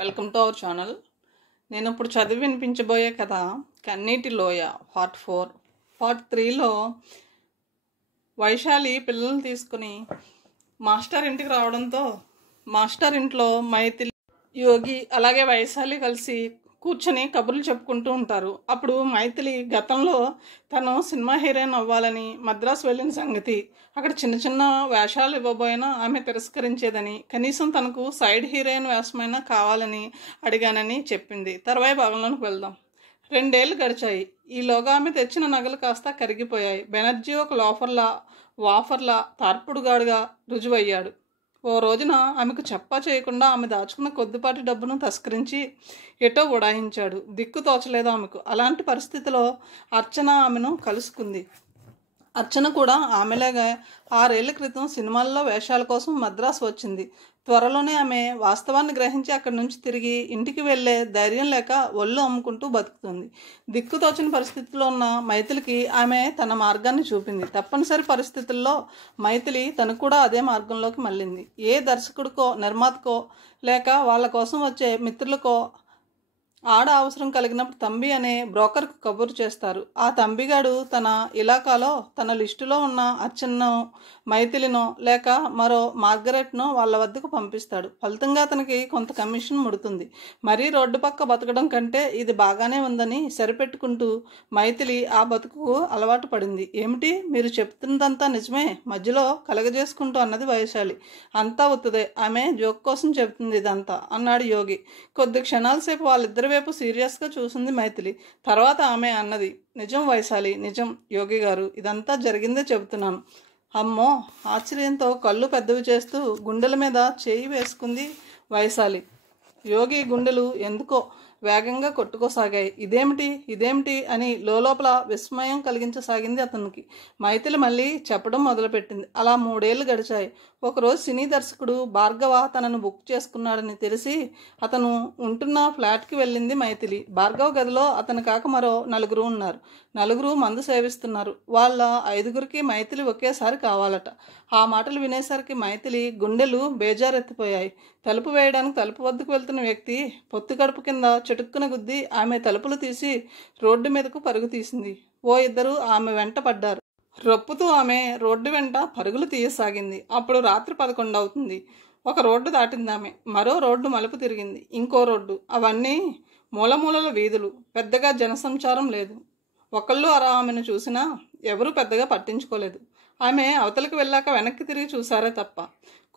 Welcome to our channel. నేను ఇప్పుడు చదివి వినిపించబోయే కథ కన్నీటి లోయ పార్ట్ 4. పార్ట్ 3లో వైశాలి పిల్లల్ని తీసుకుని మాస్టర్ ఇంటికి రావడంతో మాస్టర్ ఇంట్లో మైథిలి, యోగి అలాగే వైశాలి కలిసి కూర్చొని కబుర్లు చెప్పుకుంటూ ఉంటారు. అప్పుడు మైథిలి గతంలో తను సినిమా హీరోయిన్ అవ్వాలని మద్రాసు వెళ్ళిన సంగతి, అక్కడ చిన్న చిన్న వేషాలు ఇవ్వబోయినా ఆమె తిరస్కరించేదని, కనీసం తనకు సైడ్ హీరోయిన్ వేషమైనా కావాలని అడిగానని చెప్పింది. తర్వాయి భాగంలోకి వెళ్దాం. 2 ఏళ్ళు గడిచాయి. ఈలోగా ఆమె తెచ్చిన నగలు కాస్త కరిగిపోయాయి. బెనర్జీ ఒక వాఫర్లా తార్పుడుగాడుగా రుజువయ్యాడు. ఓ రోజున ఆమెకు చెప్పా చేయకుండా ఆమె దాచుకున్న కొద్దిపాటి డబ్బును తస్కరించి ఎటో ఉడాయించాడు. దిక్కు తోచలేదు ఆమెకు. అలాంటి పరిస్థితిలో అర్చన ఆమెను కలుసుకుంది. అర్చన కూడా ఆమెలాగా 6 ఏళ్ల క్రితం సినిమాల్లో వేషాల కోసం మద్రాసు వచ్చింది. త్వరలోనే ఆమె వాస్తవాన్ని గ్రహించి అక్కడి నుంచి తిరిగి ఇంటికి వెళ్లే ధైర్యం లేక ఒళ్ళు అమ్ముకుంటూ బతుకుతుంది. దిక్కుతోచని పరిస్థితిలో ఉన్న మైథిలికి ఆమె తన మార్గాన్ని చూపింది. తప్పనిసరి పరిస్థితుల్లో మైథిలి తను కూడా అదే మార్గంలోకి మళ్ళింది. ఏ దర్శకుడికో, నిర్మాతకో లేక వాళ్ళ కోసం వచ్చే మిత్రులకో ఆడ అవసరం కలిగినప్పుడు తంబి అనే బ్రోకర్కు కబురు చేస్తారు. ఆ తంబిగాడు తన ఇలాకాలో తన లిస్టులో ఉన్న అర్చనో, మైథిలినో లేక మరో మార్గరెట్నో వాళ్ళ వద్దకు పంపిస్తాడు. ఫలితంగా అతనికి కొంత కమిషన్ ముడుతుంది. మరీ రోడ్డు పక్క బతకడం కంటే ఇది బాగానే ఉందని సరిపెట్టుకుంటూ మైథిలి ఆ బతుకు అలవాటు పడింది. ఏమిటి మీరు చెప్తున్నదంతా నిజమే, మధ్యలో కలగజేసుకుంటూ అన్నది వైశాలి. అంతా ఉత్తదే, ఆమె జోక్ కోసం చెబుతుంది ఇదంతా అన్నాడు యోగి. కొద్ది క్షణాల సేపు వాళ్ళిద్దరి వైపు సీరియస్గా చూసింది మైథిలి. తర్వాత ఆమె అన్నది, నిజం వైశాలి, నిజం యోగి గారు, ఇదంతా జరిగిందే చెబుతున్నాను. అమ్మో, ఆశ్చర్యంతో కళ్ళు పెద్దవి చేస్తూ గుండెల మీద చేయి వేసుకుంది వైశాలి. యోగి గుండెలు ఎందుకో వేగంగా కొట్టుకోసాగాయి. ఇదేమిటి అని లోపల విస్మయం కలిగించసాగింది అతనికి. మైథిలి మళ్ళీ చెప్పడం మొదలుపెట్టింది. అలా 3 ఏళ్ళు గడిచాయి. ఒకరోజు సినీ దర్శకుడు భార్గవ తనను బుక్ చేసుకున్నాడని తెలిసి అతను ఉంటున్న ఫ్లాట్కి వెళ్ళింది మైథిలి. భార్గవ గదిలో అతను కాక మరో 4 ఉన్నారు. 4 మందు సేవిస్తున్నారు. వాళ్ళ 5గురికి మైథిలి ఒకేసారి కావాలట. ఆ మాటలు వినేసరికి మైథిలి గుండెలు బేజారెత్తిపోయాయి. తలుపు వేయడానికి తలుపు వద్దకు వెళ్తున్న వ్యక్తి పొత్తు కడుపు కింద చెటుక్కున గుద్ది ఆమె తలుపులు తీసి రోడ్డు మీదకు పరుగు తీసింది. ఓ 2 ఆమె వెంట పడ్డారు. రొప్పుతూ ఆమె రోడ్డు వెంట పరుగులు తీయసాగింది. అప్పుడు రాత్రి 11 అవుతుంది. ఒక రోడ్డు దాటింది ఆమె. మరో రోడ్డు మలుపు తిరిగింది. ఇంకో రోడ్డు. అవన్నీ మూలమూలల వీధులు. పెద్దగా జనసంచారం లేదు. ఒకళ్ళు అలా ఆమెను చూసినా ఎవరూ పెద్దగా పట్టించుకోలేదు. ఆమె అవతలకు వెళ్ళాక వెనక్కి తిరిగి చూసారే తప్ప.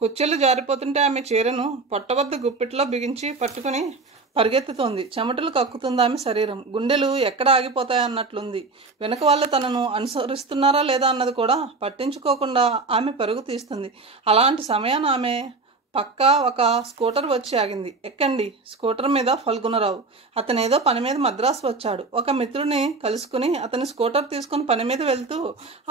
కుచ్చెళ్ళు జారిపోతుంటే ఆమె చీరను పొట్టవద్ద గుప్పిట్లో బిగించి పట్టుకుని పరిగెత్తుతోంది. చెమటలు కక్కుతుంది ఆమె శరీరం. గుండెలు ఎక్కడ ఆగిపోతాయన్నట్లుంది. వెనక వాళ్ళు తనను అనుసరిస్తున్నారా లేదా అన్నది కూడా పట్టించుకోకుండా ఆమె పరుగు తీస్తుంది. అలాంటి సమయాన్ని ఆమె పక్క ఒక స్కూటర్ వచ్చి ఆగింది. ఎక్కండి. స్కూటర్ మీద ఫల్గుణరావు. అతనేదో పని మీద మద్రాసు వచ్చాడు. ఒక మిత్రుని కలుసుకుని అతని స్కూటర్ తీసుకుని పని మీద వెళ్తూ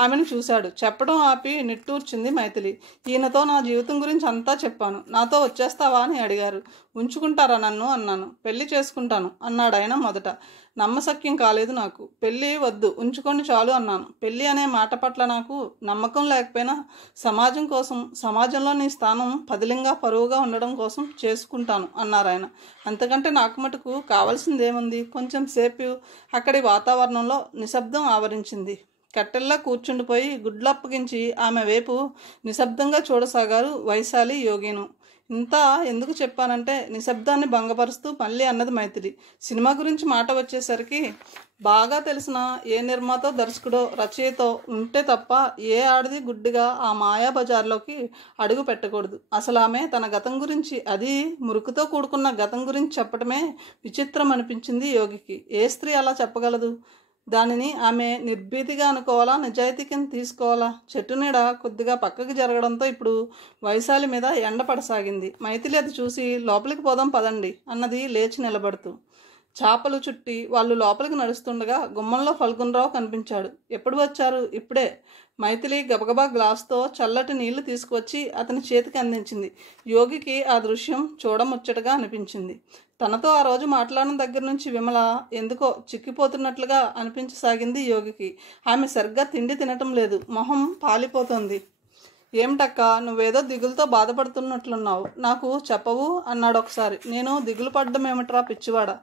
ఆమెను చూశాడు. చెప్పడం ఆపి నిట్టూర్చింది మైథిలి. ఈయనతో నా జీవితం గురించి అంతా చెప్పాను. నాతో వచ్చేస్తావా అని అడిగారు. ఉంచుకుంటారా నన్ను అన్నాను. పెళ్లి చేసుకుంటాను అన్నాడు ఆయన. మొదట నమ్మశక్యం కాలేదు నాకు. పెళ్ళి వద్దు, ఉంచుకొని చాలు అన్నాను. పెళ్ళి అనే మాట పట్ల నాకు నమ్మకం లేకపోయినా సమాజం కోసం, సమాజంలో నీ స్థానం పదిలంగా పరువుగా ఉండడం కోసం చేసుకుంటాను అన్నారు ఆయన. అంతకంటే నాకు మటుకు కావాల్సిందేముంది? కొంచెం సేపు అక్కడి వాతావరణంలో నిశ్శబ్దం ఆవరించింది. కట్టెల్లా కూర్చుండిపోయి గుడ్లు అప్పగించి ఆమె వైపు నిశ్శబ్దంగా చూడసాగారు వైశాలి, యోగిను. ఇంత ఎందుకు చెప్పానంటే నిశ్శబ్దాన్ని భంగపరుస్తూ మళ్ళీ అన్నది మైథిలి. సినిమా గురించి మాట వచ్చేసరికి బాగా తెలిసిన ఏ నిర్మాతో, దర్శకుడో, రచయితో ఉంటే తప్ప ఏ ఆడది గుడ్డిగా ఆ మాయా బజార్లోకి అడుగు పెట్టకూడదు. అసలు ఆమె తన గతం గురించి, అది మురుకుతో కూడుకున్న గతం గురించి చెప్పడమే విచిత్రం అనిపించింది యోగికి. ఏ స్త్రీ అలా చెప్పగలదు? దానిని ఆమె నిర్భీతిగా అనుకోవాలా, నిజాయితీ కింద తీసుకోవాలా? చెట్టు నీడ కొద్దిగా పక్కకి జరగడంతో ఇప్పుడు వైశాలి మీద ఎండ పడసాగింది. మైథిలి అది చూసి లోపలికి పోదాం పదండి అన్నది లేచి నిలబడుతూ. చాపలు చుట్టి వాళ్ళు లోపలికి నడుస్తుండగా గుమ్మంలో ఫల్గుణరావు కనిపించాడు. ఎప్పుడు వచ్చారు? ఇప్పుడే. మైథిలి గబగబా గ్లాస్తో చల్లటి నీళ్లు తీసుకువచ్చి అతని చేతికి అందించింది. యోగికి ఆ దృశ్యం చూడముచ్చటగా అనిపించింది. తనతో ఆ రోజు మాట్లాడిన దగ్గర నుంచి విమల ఎందుకో చిక్కిపోతున్నట్లుగా అనిపించసాగింది యోగికి. ఆమె సరిగ్గా తిండి తినటం లేదు. మొహం పాలిపోతుంది. ఏమిటక్క, నువ్వేదో దిగులుతో బాధపడుతున్నట్లున్నావు, నాకు చెప్పవు అన్నాడు ఒకసారి. నేను దిగులు పడ్డం ఏమిట్రా పిచ్చివాడా,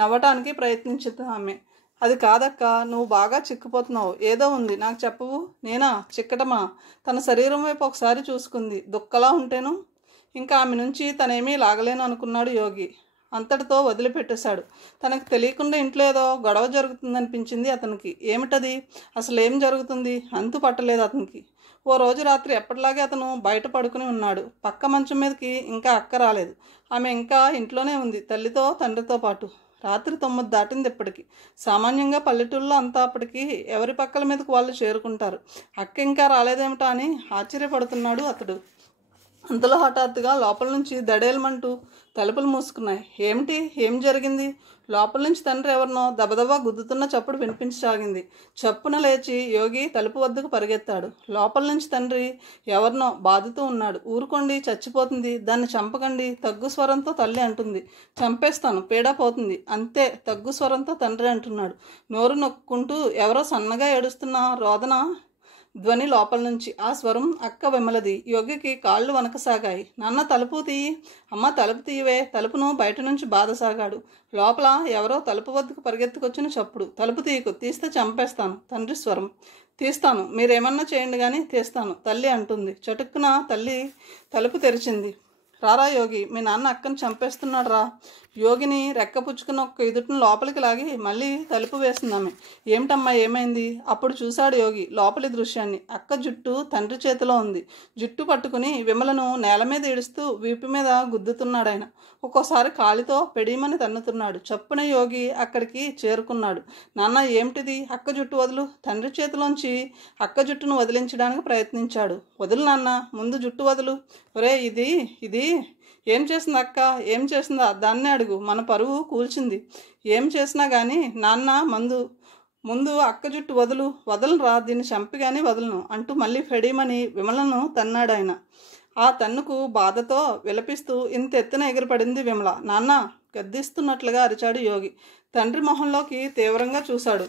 నవ్వటానికి ప్రయత్నించింది ఆమె. అది కాదక్క, నువ్వు బాగా చిక్కిపోతున్నావు, ఏదో ఉంది, నాకు చెప్పవు. నేనా చిక్కటమా? తన శరీరం వైపు ఒకసారి చూసుకుంది. దుక్కలా ఉంటేను. ఇంకా ఆమె నుంచి తనేమీ లాగలేను అనుకున్నాడు యోగి. అంతటితో వదిలిపెట్టేశాడు. తనకు తెలియకుండా ఇంట్లో ఏదో గొడవ జరుగుతుందనిపించింది అతనికి. ఏమిటది? అసలు ఏం జరుగుతుంది? అంతు పట్టలేదు అతనికి. ఓ రోజు రాత్రి ఎప్పటిలాగే అతను బయట పడుకుని ఉన్నాడు. పక్క మంచం మీదకి ఇంకా అక్క రాలేదు. ఆమె ఇంకా ఇంట్లోనే ఉంది, తల్లితో తండ్రితో పాటు. రాత్రి 9 దాటింది ఇప్పటికి. సామాన్యంగా పల్లెటూళ్ళలో అంతా అప్పటికి ఎవరి పక్కల మీదకు వాళ్ళు చేరుకుంటారు. అక్క ఇంకా రాలేదేమిటా అని ఆశ్చర్యపడుతున్నాడు అతడు. అంతలో హఠాత్తుగా లోపల నుంచి దడేలమంటూ తలుపులు మూసుకున్నాయి. ఏమిటి? ఏం జరిగింది? లోపల నుంచి తండ్రి ఎవరినో దబదబా గుద్దుతున్న చప్పుడు వినిపించసాగింది. చప్పున లేచి యోగి తలుపు వద్దకు పరిగెత్తాడు. లోపల నుంచి తండ్రి ఎవరినో బాదుతూ ఉన్నాడు. ఊరుకోండి, చచ్చిపోతుంది, దాన్ని చంపకండి, తగ్గు స్వరంతో తల్లి అంటుంది. చంపేస్తాను, పీడా పోతుంది. అంతే, తగ్గు స్వరంతో తండ్రి అంటున్నాడు. నోరు నొక్కుంటూ ఎవరో సన్నగా ఏడుస్తున్న రోదన ధ్వని లోపల నుంచి. ఆ స్వరం అక్క విమలది. యోగికి కాళ్ళు వనకసాగాయి. నాన్న, తలుపు తీయి, అమ్మ తలుపు తీయవే. తలుపును బయట నుంచి బాధసాగాడు. లోపల ఎవరో తలుపు వద్దకు పరిగెత్తుకొచ్చిన చప్పుడు. తలుపు తీయకు, తీస్తే చంపేస్తాను. తండ్రి స్వరం. తీస్తాను, మీరేమన్నా చేయండి కానీ తీస్తాను, తల్లి అంటుంది. చటుక్కున తల్లి తలుపు తెరిచింది. రారా యోగి, మీ నాన్న అక్కను చంపేస్తున్నాడు రా. యోగిని రెక్కపుచ్చుకున్న ఒక్క ఎదుటిని లోపలికి లాగి మళ్ళీ తలుపు వేసిందామె. ఏమిటమ్మా, ఏమైంది? అప్పుడు చూశాడు యోగి లోపలి దృశ్యాన్ని. అక్క జుట్టు తండ్రి చేతిలో ఉంది. జుట్టు పట్టుకుని విమలను నేల మీద ఈడుస్తూ వీపు మీద గుద్దుతున్నాడాయన. ఒక్కోసారి కాలితో పెడీమని తన్నుతున్నాడు. చప్పున యోగి అక్కడికి చేరుకున్నాడు. నాన్న, ఏమిటిది? అక్క జుట్టు వదులు. తండ్రి చేతిలోంచి అక్క జుట్టును వదిలించడానికి ప్రయత్నించాడు. వదులు నాన్న, ముందు జుట్టు వదులు. ఒరే, ఇది ఏం చేసింది అక్క? ఏం చేసిందా? దాన్నే అడుగు. మన పరువు కూల్చింది. ఏం చేసినా కానీ నాన్న ముందు అక్క జుట్టు వదులు. వదలరా, దీన్ని చంపి కానీ వదలను అంటూ మళ్ళీ ఫెడీమని విమలను తన్నాడాయన. ఆ తన్నుకు బాధతో విలపిస్తూ ఇంత ఎత్తున ఎగిరిపడింది విమల. నాన్న, గద్దిస్తున్నట్లుగా అరిచాడు యోగి. తండ్రి మొహంలోకి తీవ్రంగా చూశాడు.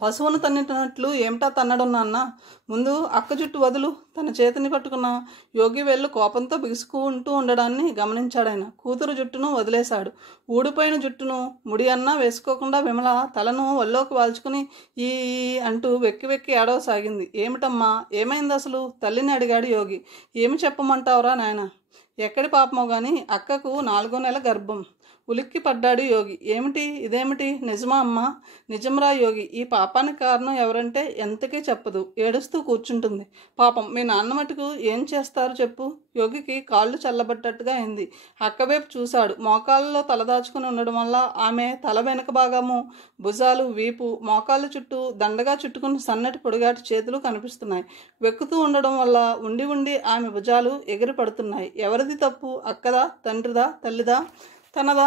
పశువును తన్నినట్లు ఏమిటా తన్నడం నాన్న? ముందు అక్క జుట్టు వదులు. తన చేతిని పట్టుకున్న యోగి వేళ్ళు కోపంతో బిగుసుకుంటూ ఉండడాన్ని గమనించాడాయన. కూతురు జుట్టును వదిలేశాడు. ఊడిపోయిన జుట్టును ముడి అన్నా వేసుకోకుండా విమల తలను ఒళ్ళోకి వాల్చుకుని ఈ అంటూ వెక్కి వెక్కి ఏడవసాగింది. ఏమిటమ్మా, ఏమైంది అసలు? తల్లిని అడిగాడు యోగి. ఏమి చెప్పమంటావురా నాయన? ఎక్కడి పాపమో గాని అక్కకు 4వ నెల గర్భం. ఉలిక్కి పడ్డాడు యోగి. ఏమిటి? ఇదేమిటి? నిజమా అమ్మా? నిజంరా యోగి. ఈ పాపానికి కారణం ఎవరంటే ఎంతకీ చెప్పదు, ఏడుస్తూ కూర్చుంటుంది. పాపం మీ నాన్న మటుకు ఏం చేస్తారు చెప్పు? యోగికి కాళ్ళు చల్లబట్టట్టుగా అయింది. అక్కవైపు చూశాడు. మోకాళ్ళలో తలదాచుకుని ఉండడం వల్ల ఆమె తల వెనుక భాగము, భుజాలు, వీపు, మోకాళ్ళ చుట్టూ దండగా చుట్టుకుని సన్నటి పొడిగాటి చేతులు కనిపిస్తున్నాయి. వెక్కుతూ ఉండడం వల్ల ఉండి ఉండి ఆమె భుజాలు ఎగిరి పడుతున్నాయి. ఎవరిది తప్పు? అక్కదా, తండ్రిదా, తల్లిదా, తనదా?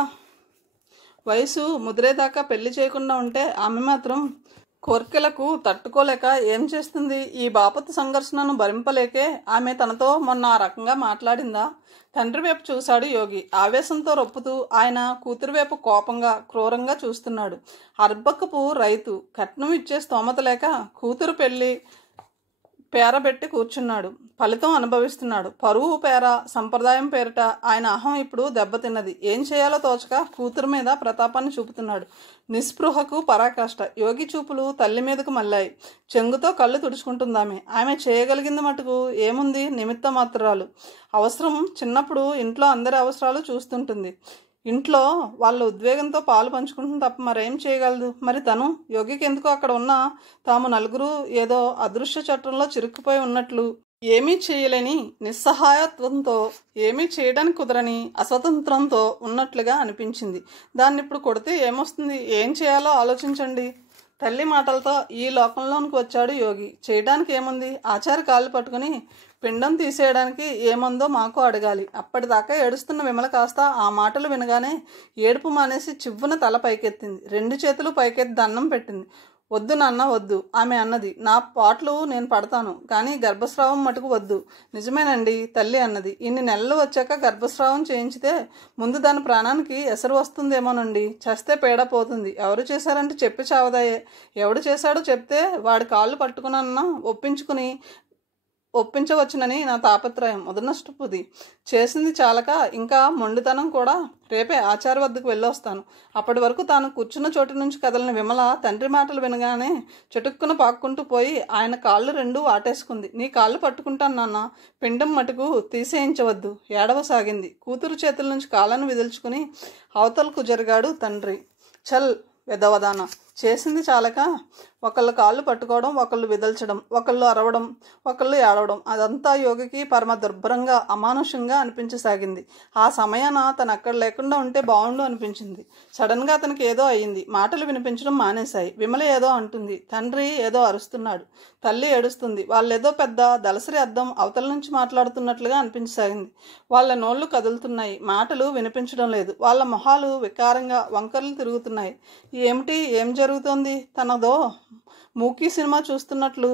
వయసు ముదిరేదాకా పెళ్లి చేయకుండా ఉంటే ఆమె మాత్రం కోర్కెలకు తట్టుకోలేక ఏం చేస్తుంది? ఈ బాపతు సంఘర్షణను భరింపలేకే ఆమె తనతో మొన్న ఆ రకంగా మాట్లాడిందా? తండ్రి వైపు చూశాడు యోగి. ఆవేశంతో రొప్పుతూ ఆయన కూతురు వైపు కోపంగా, క్రూరంగా చూస్తున్నాడు. అర్బకపు రైతు, కట్నం ఇచ్చే స్తోమత లేక కూతురు పెళ్లి పేరబెట్టి కూర్చున్నాడు. ఫలితం అనుభవిస్తున్నాడు. పరువు పేర, సంప్రదాయం పేరిట ఆయన అహం ఇప్పుడు దెబ్బతిన్నది. ఏం చేయాలో తోచక కూతురు మీద ప్రతాపాన్ని చూపుతున్నాడు. నిస్పృహకు పరాకాష్ట. యోగి చూపులు తల్లి మీదకు మళ్ళాయి. చెంగుతో కళ్ళు తుడుచుకుంటుందామె. ఆమె చేయగలిగింది మటుకు ఏముంది? నిమిత్త మాత్రాలు. అవసరం చిన్నప్పుడు ఇంట్లో అందరి అవసరాలు చూస్తుంటుంది. ఇంట్లో వాళ్ళ ఉద్వేగంతో పాలు పంచుకుంటుంది తప్ప మరేం చేయగలదు? మరి తను యోగికి ఎందుకో అక్కడ ఉన్న తాము నలుగురు ఏదో అదృశ్య చట్టంలో చిరుక్కుపోయి ఉన్నట్లు, ఏమీ చేయలేని నిస్సహాయత్వంతో, ఏమీ చేయడానికి కుదరని అస్వతంత్రంతో ఉన్నట్లుగా అనిపించింది. దాన్ని ఇప్పుడు కొడితే ఏమొస్తుంది? ఏం చేయాలో ఆలోచించండి. తల్లి మాటలతో ఈ లోకంలోనికి వచ్చాడు యోగి. చేయడానికి ఏముంది? ఆచారి కాళ్ళు పట్టుకుని పిండం తీసేయడానికి ఏముందో మాకు అడగాలి. అప్పటిదాకా ఏడుస్తున్న విమల కాస్త ఆ మాటలు వినగానే ఏడుపు మానేసి చివ్వున తల పైకెత్తింది. 2 చేతులు పైకెత్తి దండం పెట్టింది. వద్దు నాన్న, వద్దు ఆమె అన్నది. నా పాటలు నేను పడతాను, కానీ గర్భస్రావం మటుకు వద్దు. నిజమేనండి తల్లి అన్నది. ఇన్ని నెలలు వచ్చాక గర్భస్రావం చేయించితే ముందు దాని ప్రాణానికి ఎసరు వస్తుందేమోనండి. చస్తే పేడ పోతుంది. ఎవరు చేశారంటే చెప్పి చావదాయే. ఎవడు చేశాడో చెప్తే వాడి కాళ్ళు పట్టుకునన్నా ఒప్పించుకుని ఒప్పించవచ్చునని నా తాపత్రయం. ముదనష్టపుది చేసింది చాలక ఇంకా మొండితనం కూడా. రేపే ఆచార్య వద్దకు వెళ్ళొస్తాను. అప్పటి వరకు తాను కూర్చున్న చోటు నుంచి కదలని విమల తండ్రి మాటలు వినగానే చటుక్కున పాక్కుంటూ పోయి ఆయన కాళ్ళు రెండూ వాటేసుకుంది. నీ కాళ్ళు పట్టుకుంటాను నాన్న, పిండం మటుకు తీసేయించవద్దు ఏడవసాగింది. కూతురు చేతుల నుంచి కాళ్ళను విదిల్చుకుని అవతలకు జరిగాడు తండ్రి. చల్ వెదవదాన, చేసింది చాలక ఒకళ్ళు కాళ్ళు పట్టుకోవడం, ఒకళ్ళు విదల్చడం, ఒకళ్ళు అరవడం, ఒకళ్ళు ఏడవడం, అదంతా యోగికి పరమ దుర్భరంగా అమానుషంగా అనిపించసాగింది. ఆ సమయాన తను అక్కడ లేకుండా ఉంటే బాగుండు అనిపించింది. సడన్గా అతనికి ఏదో అయ్యింది. మాటలు వినిపించడం మానేశాయి. విమల ఏదో అంటుంది, తండ్రి ఏదో అరుస్తున్నాడు, తల్లి ఏడుస్తుంది. వాళ్ళేదో పెద్ద దళసరి అద్దం అవతల నుంచి మాట్లాడుతున్నట్లుగా అనిపించసాగింది. వాళ్ళ నోళ్లు కదులుతున్నాయి, మాటలు వినిపించడం లేదు. వాళ్ళ మొహాలు వికారంగా వంకర్లు తిరుగుతున్నాయి. ఏమిటి, ఏం జరుగుతోంది? తనదో మూకీ సినిమా చూస్తున్నట్లు,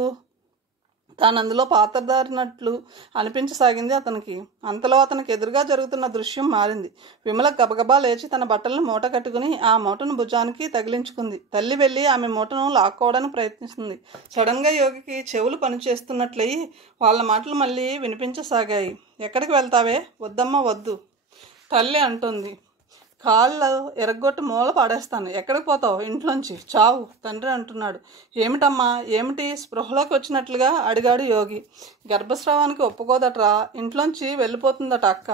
తాను అందులో పాత్రధారినట్లు అనిపించసాగింది అతనికి. అంతలో అతనికి ఎదురుగా జరుగుతున్న దృశ్యం మారింది. విమల గబగబా లేచి తన బట్టలను మూట కట్టుకుని ఆ మూటను భుజానికి తగిలించుకుంది. తల్లి వెళ్ళి ఆమె మూటను లాక్కోవడానికి ప్రయత్నిస్తుంది. సడన్గా యోగికి చెవులు పనిచేస్తున్నట్లయి వాళ్ళ మాటలు మళ్ళీ వినిపించసాగాయి. ఎక్కడికి వెళ్తావే? వద్దమ్మా వద్దు, తల్లి అంటుంది. కాళ్ళు ఎరగొట్టి మూల పాడేస్తాను. ఎక్కడికి పోతావు? ఇంట్లోంచి చావు, తండ్రి అంటున్నాడు. ఏమిటమ్మా, ఏమిటి? స్పృహలోకి వచ్చినట్లుగా అడిగాడు యోగి. గర్భస్రావానికి ఒప్పుకోదట్రా, ఇంట్లోంచి వెళ్ళిపోతుందట అక్క.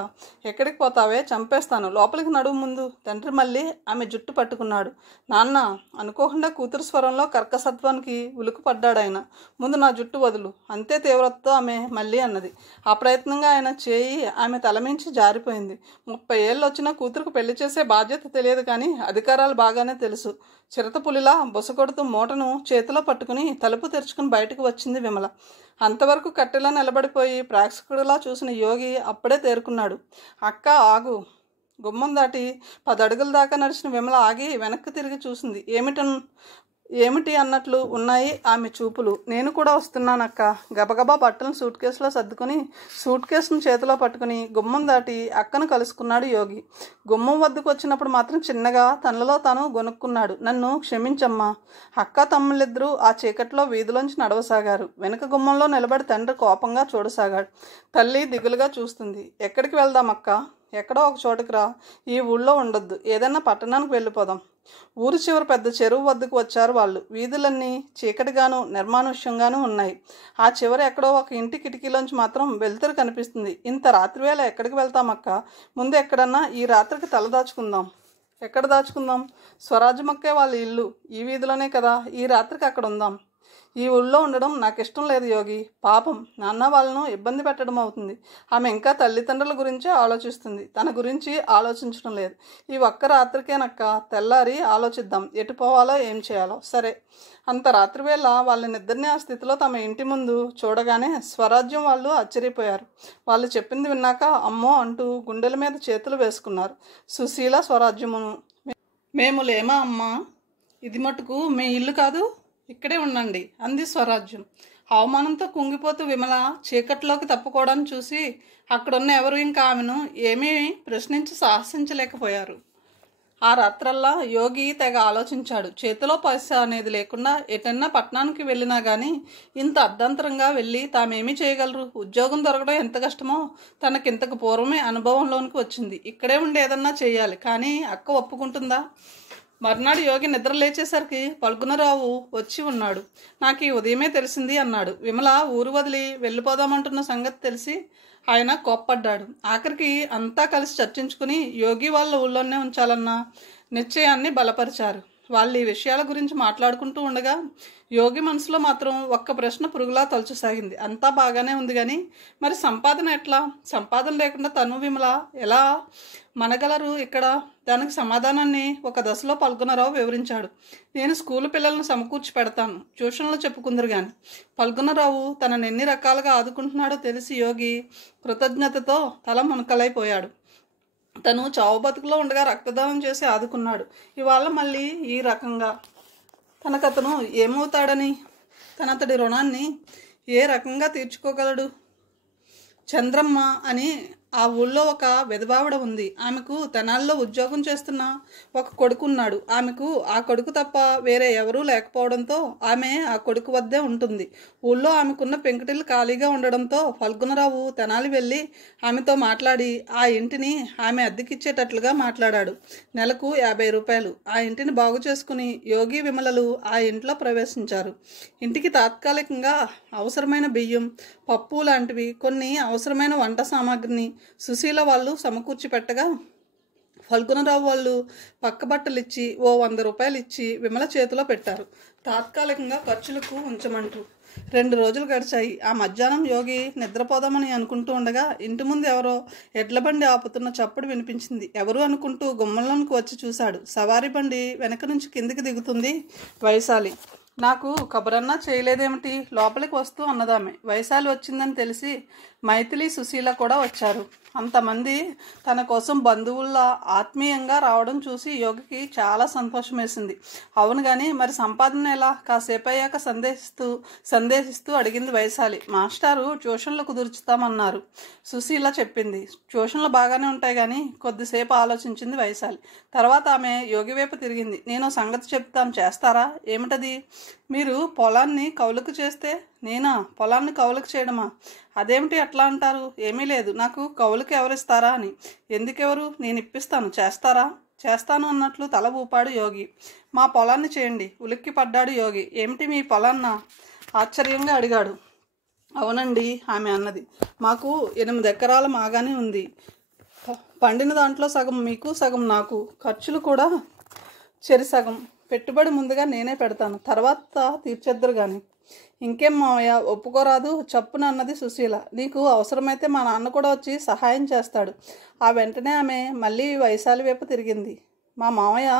ఎక్కడికి పోతావే? చంపేస్తాను, లోపలికి నడువు ముందు. తండ్రి మళ్ళీ ఆమె జుట్టు పట్టుకున్నాడు. నాన్న, అనుకోకుండా కూతురు స్వరంలో కర్కసత్వానికి ఉలుకు పడ్డాడాయన. ముందు నా జుట్టు వదులు. అంతే తీవ్రతతో ఆమె మళ్ళీ అన్నది. ఆ ప్రయత్నంగా ఆయన చేయి ఆమె తలమించి జారిపోయింది. 30 ఏళ్ళు వచ్చినా కూతురుకు పెళ్లి చేసే బాధ్యత తెలియదు, కానీ అధికారాలు బాగానే తెలుసు. చిరతపులిలా బుసకొడుతూ మూటను చేతిలో పట్టుకుని తలుపు తెరుచుకుని బయటకు వచ్చింది విమల. అంతవరకు కట్టెలా నిలబడిపోయి ప్రేక్షకుడిలా చూసిన యోగి అప్పుడే తేరుకున్నాడు. అక్క ఆగు. గుమ్మం దాటి 10 అడుగుల దాకా నడిచిన విమల ఆగి వెనక్కి తిరిగి చూసింది. ఏమిటి అన్నట్లు ఉన్నాయి ఆమె చూపులు. నేను కూడా వస్తున్నానక్క. గబగబా బట్టలను సూట్ కేసులో సర్దుకుని సూట్ కేసును చేతిలో పట్టుకుని గుమ్మం దాటి అక్కను కలుసుకున్నాడు యోగి. గుమ్మం వద్దకు వచ్చినప్పుడు మాత్రం చిన్నగా తనలో తాను గొనుక్కున్నాడు. నన్ను క్షమించమ్మా. అక్క తమ్ముళ్ళిద్దరూ ఆ చీకట్లో వీధిలోంచి నడవసాగారు. వెనుక గుమ్మంలో నిలబడి తండ్రి కోపంగా చూడసాగాడు. తల్లి దిగులుగా చూస్తుంది. ఎక్కడికి వెళ్దాం అక్క? ఎక్కడో ఒక చోటుకు రా. ఈ ఊళ్ళో ఉండొద్దు, ఏదైనా పట్టణానికి వెళ్ళిపోదాం. ఊరి చివరి పెద్ద చెరువు వద్దకు వచ్చారు వాళ్ళు. వీధులన్నీ చీకటిగాను నిర్మానుష్యంగానూ ఉన్నాయి. ఆ చివరి ఎక్కడో ఒక ఇంటి కిటికీలోంచి మాత్రం వెలుతురు కనిపిస్తుంది. ఇంత రాత్రివేళ ఎక్కడికి వెళ్తామక్క? ముందు ఎక్కడన్నా ఈ రాత్రికి తలదాచుకుందాం. ఎక్కడ దాచుకుందాం? స్వరాజ్యమక్కే వాళ్ళ ఇల్లు ఈ వీధిలోనే కదా. ఈ రాత్రికి అక్కడ ఉందాం. ఈ ఊళ్ళో ఉండడం నాకు ఇష్టం లేదు యోగి. పాపం నాన్న వాళ్ళను ఇబ్బంది పెట్టడం అవుతుంది. ఆమె ఇంకా తల్లిదండ్రుల గురించే ఆలోచిస్తుంది, తన గురించి ఆలోచించడం లేదు. ఈ ఒక్క రాత్రికేనక్క, తెల్లారి ఆలోచిద్దాం ఎటు పోవాలో ఏం చేయాలో. సరే. అంత రాత్రివేళ వాళ్ళనిద్దరినీ ఆ స్థితిలో తమ ఇంటి ముందు చూడగానే స్వరాజ్యం వాళ్ళు ఆశ్చర్యపోయారు. వాళ్ళు చెప్పింది విన్నాక అమ్మో అంటూ గుండెల మీద చేతులు వేసుకున్నారు. సుశీల స్వరాజ్యమును. మేము లేమా అమ్మా? ఇది మటుకు మీ ఇల్లు కాదు, ఇక్కడే ఉండండి అంది స్వరాజ్యం. అవమానంతో కుంగిపోతూ విమల చీకట్లోకి తప్పుకోవడాన్ని చూసి అక్కడున్న ఎవరు ఇంకా ఆమెను ఏమీ ప్రశ్నించి సాహసించలేకపోయారు. ఆ రాత్రల్లా యోగి తెగ ఆలోచించాడు. చేతిలో పైసా అనేది లేకుండా ఎటన్నా పట్టణానికి వెళ్ళినా కానీ ఇంత అర్ధంతరంగా వెళ్ళి తామేమీ చేయగలరు? ఉద్యోగం దొరకడం ఎంత కష్టమో తనకింతకు పూర్వమే అనుభవంలోనికి వచ్చింది. ఇక్కడే ఉండి ఏదన్నా చేయాలి, కానీ అక్క ఒప్పుకుంటుందా? మర్నాడు యోగి నిద్ర లేచేసరికి పల్గునరావు వచ్చి ఉన్నాడు. నాకు ఈ ఉదయమే తెలిసింది అన్నాడు. విమల ఊరు వదిలి వెళ్ళిపోదామంటున్న సంగతి తెలిసి ఆయన కోప్పడ్డాడు. ఆఖరికి అంతా కలిసి చర్చించుకుని యోగి వాళ్ళ ఊళ్ళోనే ఉంచాలన్న నిశ్చయాన్ని బలపరిచారు. వాళ్ళు ఈ విషయాల గురించి మాట్లాడుకుంటూ ఉండగా యోగి మనసులో మాత్రం ఒక్క ప్రశ్న పురుగులా తలుచసాగింది. అంతా బాగానే ఉంది, కానీ మరి సంపాదన ఎట్లా? సంపాదన లేకుండా తను విమల ఎలా మనగలరు ఇక్కడ? దానికి సమాధానాన్ని ఒక దశలో పల్గునరావు వివరించాడు. నేను స్కూలు పిల్లలను సమకూర్చి పెడతాను, ట్యూషన్లో చెప్పుకుందరు గాని. పల్గునరావు తనని ఎన్ని రకాలుగా ఆదుకుంటున్నాడో తెలిసి యోగి కృతజ్ఞతతో తల మునకలైపోయాడు. తను చావు బతుకులో ఉండగా రక్తదానం చేసి ఆదుకున్నాడు. ఇవాళ మళ్ళీ ఈ రకంగా తనకతను ఏమవుతాడని, తనతడి రుణాన్ని ఏ రకంగా తీర్చుకోగలడు? చంద్రమ్మ అని ఆ ఊళ్ళో ఒక విధవావిడ ఉంది. ఆమెకు తెనాల్లో ఉద్యోగం చేస్తున్న ఒక కొడుకు ఉన్నాడు. ఆమెకు ఆ కొడుకు తప్ప వేరే ఎవరూ లేకపోవడంతో ఆమె ఆ కొడుకు వద్దే ఉంటుంది. ఊళ్ళో ఆమెకున్న పెంకుటిల్లు ఖాళీగా ఉండడంతో ఫల్గుణరావు తెనాలి వెళ్ళి ఆమెతో మాట్లాడి ఆ ఇంటిని ఆమె అద్దెకిచ్చేటట్లుగా మాట్లాడాడు. నెలకు 50 రూపాయలు. ఆ ఇంటిని బాగు చేసుకుని యోగి విమలలు ఆ ఇంట్లో ప్రవేశించారు. ఇంటికి తాత్కాలికంగా అవసరమైన బియ్యం, పప్పు లాంటివి కొన్ని అవసరమైన వంట సామాగ్రిని సుశీల వాళ్ళు సమకూర్చి పెట్టగా ఫల్గుణరావు వాళ్ళు పక్క బట్టలు ఇచ్చి 100 రూపాయలు ఇచ్చి విమల చేతిలో పెట్టారు. తాత్కాలికంగా ఖర్చులకు ఉంచమంటూ. 2 రోజులు గడిచాయి. ఆ మధ్యాహ్నం యోగి నిద్రపోదామని అనుకుంటూ ఉండగా ఇంటి ముందు ఎవరో ఎడ్ల బండి ఆపుతున్న చప్పుడు వినిపించింది. ఎవరు అనుకుంటూ గుమ్మంలోనికి వచ్చి చూశాడు. సవారీ బండి వెనక నుంచి కిందికి దిగుతుంది వైశాలి. నాకు కబురన్నా చేయలేదేమిటి, లోపలికి వస్తూ అన్నదామె. వైశాలి వచ్చిందని తెలిసి మైథిలి, సుశీల కూడా వచ్చారు. అంతమంది తన కోసం బంధువుల్లా ఆత్మీయంగా రావడం చూసి యోగికి చాలా సంతోషం వేసింది. అవును కానీ మరి సంపాదన ఎలా? కాసేపు అయ్యాక సందేశిస్తూ అడిగింది వైశాలి. మాస్టారు ట్యూషన్లు కుదుర్చుతామన్నారు సుశీల చెప్పింది. ట్యూషన్లు బాగానే ఉంటాయి కానీ కొద్దిసేపు ఆలోచించింది వైశాలి. తర్వాత ఆమె యోగి వైపు తిరిగింది. నేను సంగతి చెప్తాను, చేస్తారా? ఏమిటది? మీరు పొలాన్ని కౌలుకు చేస్తే నేనా పొలాన్ని కౌలుకు చేయడమా? అదేమిటి అట్లా అంటారు? ఏమీ లేదు, నాకు కౌలుకి ఎవరిస్తారా అని. ఎందుకెవరు? నేను ఇప్పిస్తాను, చేస్తారా? చేస్తాను అన్నట్లు తల ఊపాడు యోగి. మా పొలాన్ని చేయండి. ఉలిక్కి పడ్డాడు యోగి. ఏమిటి మీ పొలాన్నా? ఆశ్చర్యంగా అడిగాడు. అవునండి ఆమె అన్నది. మాకు 8 ఎకరాల మాగానే ఉంది. పండిన దాంట్లో సగం మీకు, సగం నాకు. ఖర్చులు కూడా చెరి సగం. పెట్టుబడి ముందుగా నేనే పెడతాను, తర్వాత తీర్చేద్దరు కానీ. ఇంకేం మావయ్య, ఒప్పుకోరాదు చప్పున అన్నది సుశీల. నీకు అవసరమైతే మా నాన్న కూడా వచ్చి సహాయం చేస్తాడు. ఆ వెంటనే ఆమె మళ్ళీ వైశాలి వైపు తిరిగింది. మా మావయ్య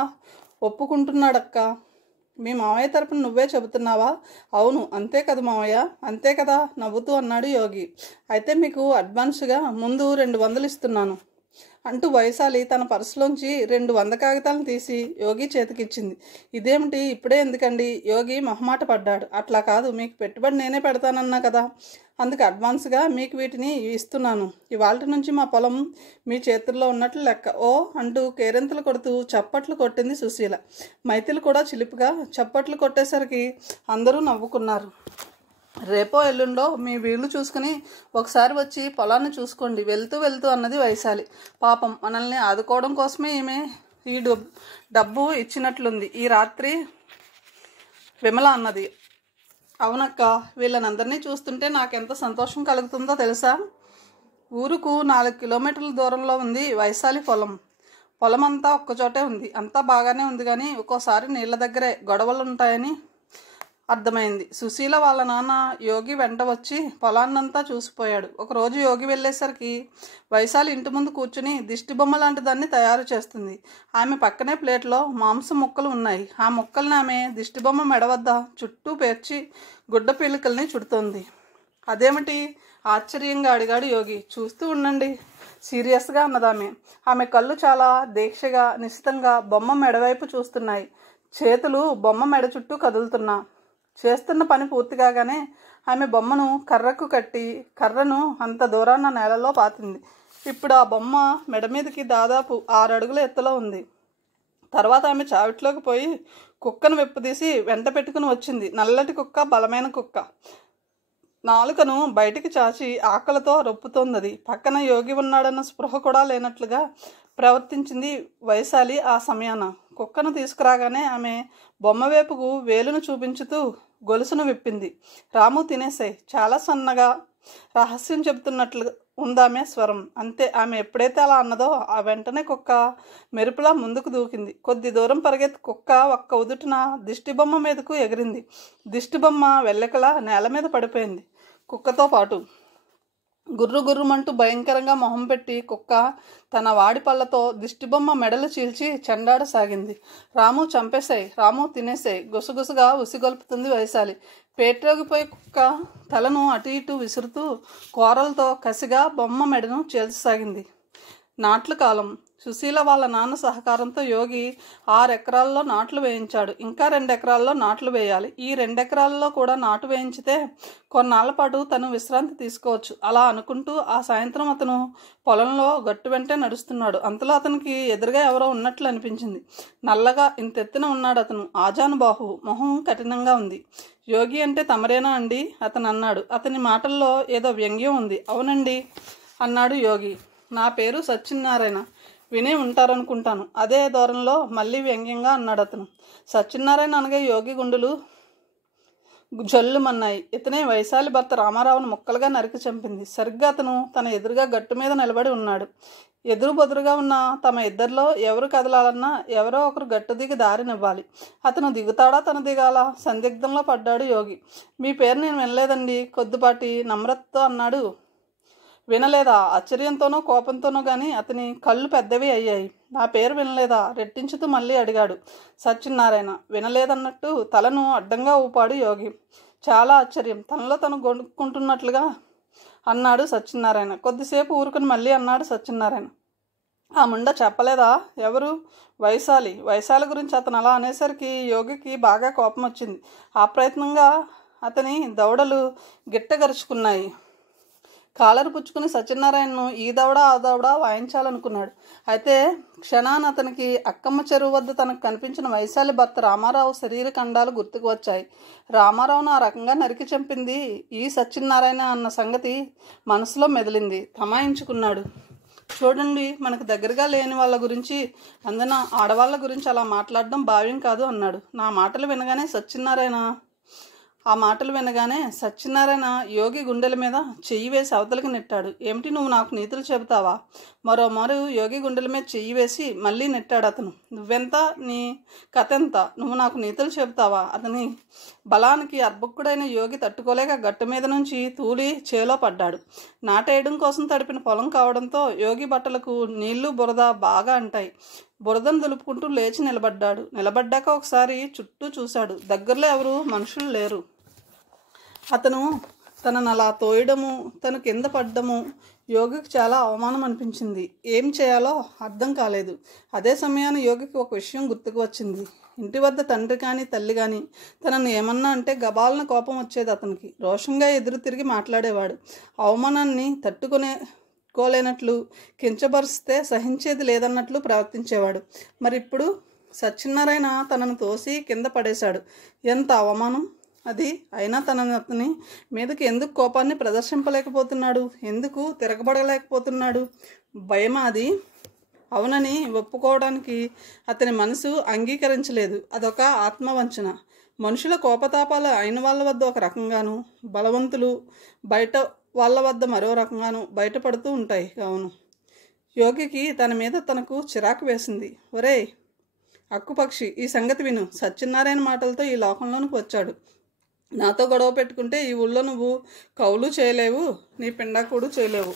ఒప్పుకుంటున్నాడక్క. మీ మావయ్య తరపున నువ్వే చెబుతున్నావా? అవును, అంతే కదా మావయ్య, అంతే కదా నవ్వుతూ అన్నాడు యోగి. అయితే మీకు అడ్వాన్స్గా ముందు 200 ఇస్తున్నాను అంటూ వైశాలి తన పర్సులోంచి 200 కాగితాలను తీసి యోగి చేతికిచ్చింది. ఇదేమిటి, ఇప్పుడే ఎందుకండి? యోగి మొహమాట పడ్డాడు. అట్లా కాదు, మీకు పెట్టుబడి నేనే పెడతానన్నా కదా, అందుకు అడ్వాన్స్గా మీకు వీటిని ఇస్తున్నాను. ఇవాళ నుంచి మా పొలం మీ చేతుల్లో ఉన్నట్లు లెక్క. ఓ అంటూ కేరింతలు కొడుతూ చప్పట్లు కొట్టింది సుశీల. మైథిలి కూడా చిలిపిగా చప్పట్లు కొట్టేసరికి అందరూ నవ్వుకున్నారు. రేపో ఎల్లుండో మీ వీళ్ళు చూసుకుని ఒకసారి వచ్చి పొలాన్ని చూసుకోండి వెళ్తూ అన్నది వైశాలి. పాపం మనల్ని ఆదుకోవడం కోసమే ఈమె ఈ డబ్బు ఇచ్చినట్లుంది ఈ రాత్రి విమల అన్నది. అవునక్క, వీళ్ళనందరినీ చూస్తుంటే నాకెంత సంతోషం కలుగుతుందో తెలుసా? ఊరుకు 4 కిలోమీటర్ల దూరంలో ఉంది వైశాలి పొలం. పొలం అంతా ఒక్కచోటే ఉంది. అంతా బాగానే ఉంది కానీ ఒక్కోసారి నీళ్ళ దగ్గరే గొడవలు ఉంటాయని అర్థమైంది. సుశీల వాళ్ళ నాన్న యోగి వెంట వచ్చి పొలాన్నంతా చూసిపోయాడు. ఒకరోజు యోగి వెళ్ళేసరికి వైశాలి ఇంటి ముందు కూర్చుని దిష్టి బొమ్మ లాంటి దాన్ని తయారు చేస్తుంది. ఆమె పక్కనే ప్లేట్లో మాంసం ముక్కలు ఉన్నాయి. ఆ ముక్కల్ని ఆమె దిష్టి బొమ్మ మెడ వద్ద చుట్టూ పేర్చి గుడ్డ పీలికల్ని చుడుతోంది. అదేమిటి? ఆశ్చర్యంగా అడిగాడు యోగి. చూస్తూ ఉండండి సీరియస్గా అన్నదామె. ఆమె కళ్ళు చాలా దీక్షగా నిశితంగా బొమ్మ మెడవైపు చూస్తున్నాయి. చేతులు బొమ్మ మెడ చుట్టూ కదులుతున్నా. చేస్తున్న పని పూర్తి కాగానే ఆమె బొమ్మను కర్రకు కట్టి కర్రను అంత దూరాన నేలలో పాతింది. ఇప్పుడు ఆ బొమ్మ మెడ మీదకి దాదాపు 6 అడుగుల ఎత్తులో ఉంది. తర్వాత ఆమె చావిట్లోకి పోయి కుక్కను వెప్పుదీసి వెంట పెట్టుకుని వచ్చింది. నల్లటి కుక్క, బలమైన కుక్క. నాలుకను బయటికి చాచి ఆకలితో రొప్పుతోంది. పక్కన యోగి ఉన్నాడన్న స్పృహ కూడా లేనట్లుగా ప్రవర్తించింది వైశాలి. ఆ సమయాన కుక్కను తీసుకురాగానే ఆమె బొమ్మ వైపుకు వేలును చూపించుతూ గొలుసును విప్పింది. రాము తినేసాయి. చాలా సన్నగా రహస్యం చెబుతున్నట్లు ఉందామె స్వరం. అంతే. ఆమె ఎప్పుడైతే అలా అన్నదో ఆ వెంటనే కుక్క మెరుపులా ముందుకు దూకింది. కొద్ది దూరం పరిగెత్తి కుక్క ఒక్క ఉదుటిన దిష్టి బొమ్మ మీదకు ఎగిరింది. దిష్టి బొమ్మ వెల్లెకలా నేల మీద పడిపోయింది. కుక్కతో పాటు గుర్రుమంటూ భయంకరంగా మొహం పెట్టి కుక్క తన వాడి పళ్ళతో దిష్టిబొమ్మ మెడలు చీల్చి చెండాడసాగింది. రాము చంపేశాయి, రాము తినేసాయి గుసగుసగా ఉసిగొల్పుతుంది వైశాలి. పేట్రోగిపోయి కుక్క తలను అటు ఇటు విసురుతూ కోరలతో కసిగా బొమ్మ మెడను చీల్చసాగింది. నాట్ల కాలం. సుశీల వాళ్ళ నాన్న సహకారంతో యోగి 6 ఎకరాల్లో నాట్లు వేయించాడు. ఇంకా 2 ఎకరాల్లో నాట్లు వేయాలి. ఈ 2 ఎకరాల్లో కూడా నాటు వేయించితే కొన్నాళ్ల పాటు తను విశ్రాంతి తీసుకోవచ్చు. అలా అనుకుంటూ ఆ సాయంత్రం అతను పొలంలో గట్టు వెంటే నడుస్తున్నాడు. అంతలో అతనికి ఎదురుగా ఎవరో ఉన్నట్లు అనిపించింది. నల్లగా ఇంతెత్తున ఉన్నాడు అతను. ఆజానుబాహువు, మొహం కఠినంగా ఉంది. యోగి అంటే తమరేనా అండి? అతను అన్నాడు. అతని మాటల్లో ఏదో వ్యంగ్యం ఉంది. అవునండి అన్నాడు యోగి. నా పేరు సత్యనారాయణ. విని ఉంటారనుకుంటాను. అదే ధోరణిలో మళ్ళీ వ్యంగ్యంగా అన్నాడు అతను. సత్యనారాయణ అనగా యోగి గుండెలు జల్లుమన్నాయి. ఇతనే వైశాలి భర్త రామారావును ముక్కలుగా నరికి చంపింది. సరిగ్గా అతను తన ఎదురుగా గట్టు మీద నిలబడి ఉన్నాడు. ఎదురు బొదురుగా ఉన్న తమ ఇద్దరిలో ఎవరు కదలాలన్నా ఎవరో ఒకరు గట్టు దిగి దారినివ్వాలి. అతను దిగుతాడా తను దిగాలా? సందిగ్ధంలో పడ్డాడు యోగి. మీ పేరు నేను వినలేదండి, కొద్దిపాటి నమ్రతతో అన్నాడు. వినలేదా? ఆశ్చర్యంతోనో కోపంతోనో గాని అతని కళ్ళు పెద్దవి అయ్యాయి. నా పేరు వినలేదా? రెట్టించుతూ మళ్ళీ అడిగాడు సత్యనారాయణ. వినలేదన్నట్టు తలను అడ్డంగా ఊపాడు యోగి. చాలా ఆశ్చర్యం, తనలో తను గొనుక్కుంటున్నట్లుగా అన్నాడు సత్యనారాయణ. కొద్దిసేపు ఊరుకుని మళ్ళీ అన్నాడు సత్యనారాయణ. ఆ ముండ చెప్పలేదా? ఎవరు? వైశాలి. వైశాలి గురించి అతను అలా అనేసరికి యోగికి బాగా కోపం వచ్చింది. ఆ ప్రయత్నంగా అతని దవడలు గిట్టగరుచుకున్నాయి. కాలరు పుచ్చుకుని సత్యనారాయణను ఈ దవడ ఆ దవడ వాయించాలనుకున్నాడు. అయితే క్షణాన అతనికి అక్కమ్మ చెరువు వద్ద తనకు కనిపించిన వైశాలి భర్త రామారావు శరీర ఖండాలు గుర్తుకు వచ్చాయి. రామారావును ఆ రకంగా నరికి చంపింది ఈ సత్యనారాయణ అన్న సంగతి మనసులో మెదిలింది. తమాయించుకున్నాడు. చూడండి, మనకు దగ్గరగా లేని వాళ్ళ గురించి, అందున ఆడవాళ్ళ గురించి అలా మాట్లాడడం భావ్యం కాదు అన్నాడు. ఆ మాటలు వినగానే సత్యనారాయణ యోగి గుండెల మీద చెయ్యి వేసి అవతలకి నెట్టాడు. ఏమిటి, నువ్వు నాకు నీతులు చెబుతావా? మరోమారు యోగి గుండెల మీద చెయ్యి వేసి మళ్ళీ నెట్టాడు అతను. నువ్వెంత? నీ కథ ఎంత? నువ్వు నాకు నీతులు చెబుతావా? అతని బలానికి అర్భకుడైన యోగి తట్టుకోలేక గట్టు మీద నుంచి తూలి చేలో పడ్డాడు. నాటేయడం కోసం తడిపిన పొలం కావడంతో యోగి బట్టలకు నీళ్లు బురద బాగా అంటాయి. బురదను దులుపుకుంటూ లేచి నిలబడ్డాక ఒకసారి చుట్టూ చూశాడు. దగ్గరలో ఎవరు మనుషులు లేరు. అతను తనను అలా తోయడము, తను కింద పడ్డము యోగికి చాలా అవమానం అనిపించింది. ఏం చేయాలో అర్థం కాలేదు. అదే సమయాన్ని యోగికి ఒక విషయం గుర్తుకు వచ్చింది. ఇంటి వద్ద తండ్రి కానీ తల్లి కానీ తనను ఏమన్నా అంటే గబాలన కోపం వచ్చేది అతనికి. రోషంగా ఎదురు తిరిగి మాట్లాడేవాడు. అవమానాన్ని తట్టుకోలేనట్లు, కించపరిస్తే సహించేది లేదన్నట్లు ప్రవర్తించేవాడు. మరి ఇప్పుడు సత్యనారాయణ తనను తోసి కింద పడేశాడు. ఎంత అవమానం అది! అయినా అతని మీదకి ఎందుకు కోపాన్ని ప్రదర్శింపలేకపోతున్నాడు? ఎందుకు తిరగబడలేకపోతున్నాడు? భయమా అది? అవునని ఒప్పుకోవడానికి అతని మనసు అంగీకరించలేదు. అదొక ఆత్మవంచన. మనుషుల కోపతాపాలు అయిన వాళ్ళ వద్ద ఒక రకంగాను, బలవంతులు బయట వాళ్ళ వద్ద మరో రకంగాను బయటపడుతూ ఉంటాయి. అవును, యోగికి తన మీద తనకు చిరాకు వేసింది. ఒరేయ్ అక్కుపక్షి, ఈ సంగతి విను. సత్యనారాయణ మాటలతో ఈ లోకంలోనికి వచ్చాడు. నాతో గొడవ పెట్టుకుంటే ఈ ఊళ్ళో నువ్వు కౌలు చేయలేవు, నీ పిండాకుడు చేయలేవు.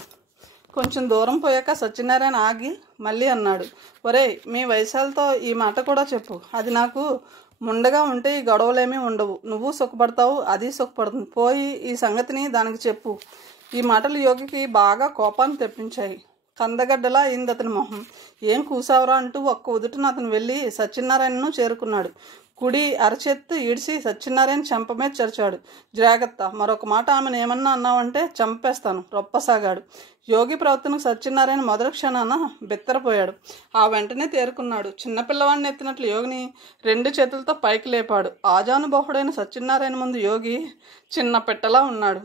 కొంచెం దూరం పోయాక సత్యనారాయణ ఆగి మళ్ళీ అన్నాడు. ఒరేయ్, మీ వైశాలతో ఈ మాట కూడా చెప్పు. అది నాకు ముండగా ఉంటే ఈ గొడవలేమీ ఉండవు. నువ్వు సుఖపడతావు, అది సుఖపడుతుంది. పోయి ఈ సంగతిని దానికి చెప్పు. ఈ మాటలు యోగికి బాగా కోపాన్ని తెప్పించాయి. కందగడ్డలా అయింది అతని మొహం. ఏం కూసావరా అంటూ ఒక్క ఉదుటన అతను వెళ్ళి సత్యనారాయణను చేరుకున్నాడు. కుడి అరచేత్తు ఈడ్చి సత్యనారాయణ చెంప మీద చరిచాడు. జాగ్రత్త, మరొక మాట ఆమెను ఏమన్నా అన్నావంటే చంపేస్తాను రొప్పసాగాడు. యోగి ప్రవర్తనకు సత్యనారాయణ మొదటి క్షణాన బెత్తరపోయాడు. ఆ వెంటనే తేరుకున్నాడు. చిన్నపిల్లవాడిని ఎత్తినట్లు యోగిని 2 చేతులతో పైకి లేపాడు. ఆజానుబాహుడైన సత్యనారాయణ ముందు యోగి చిన్న పెట్టలా ఉన్నాడు.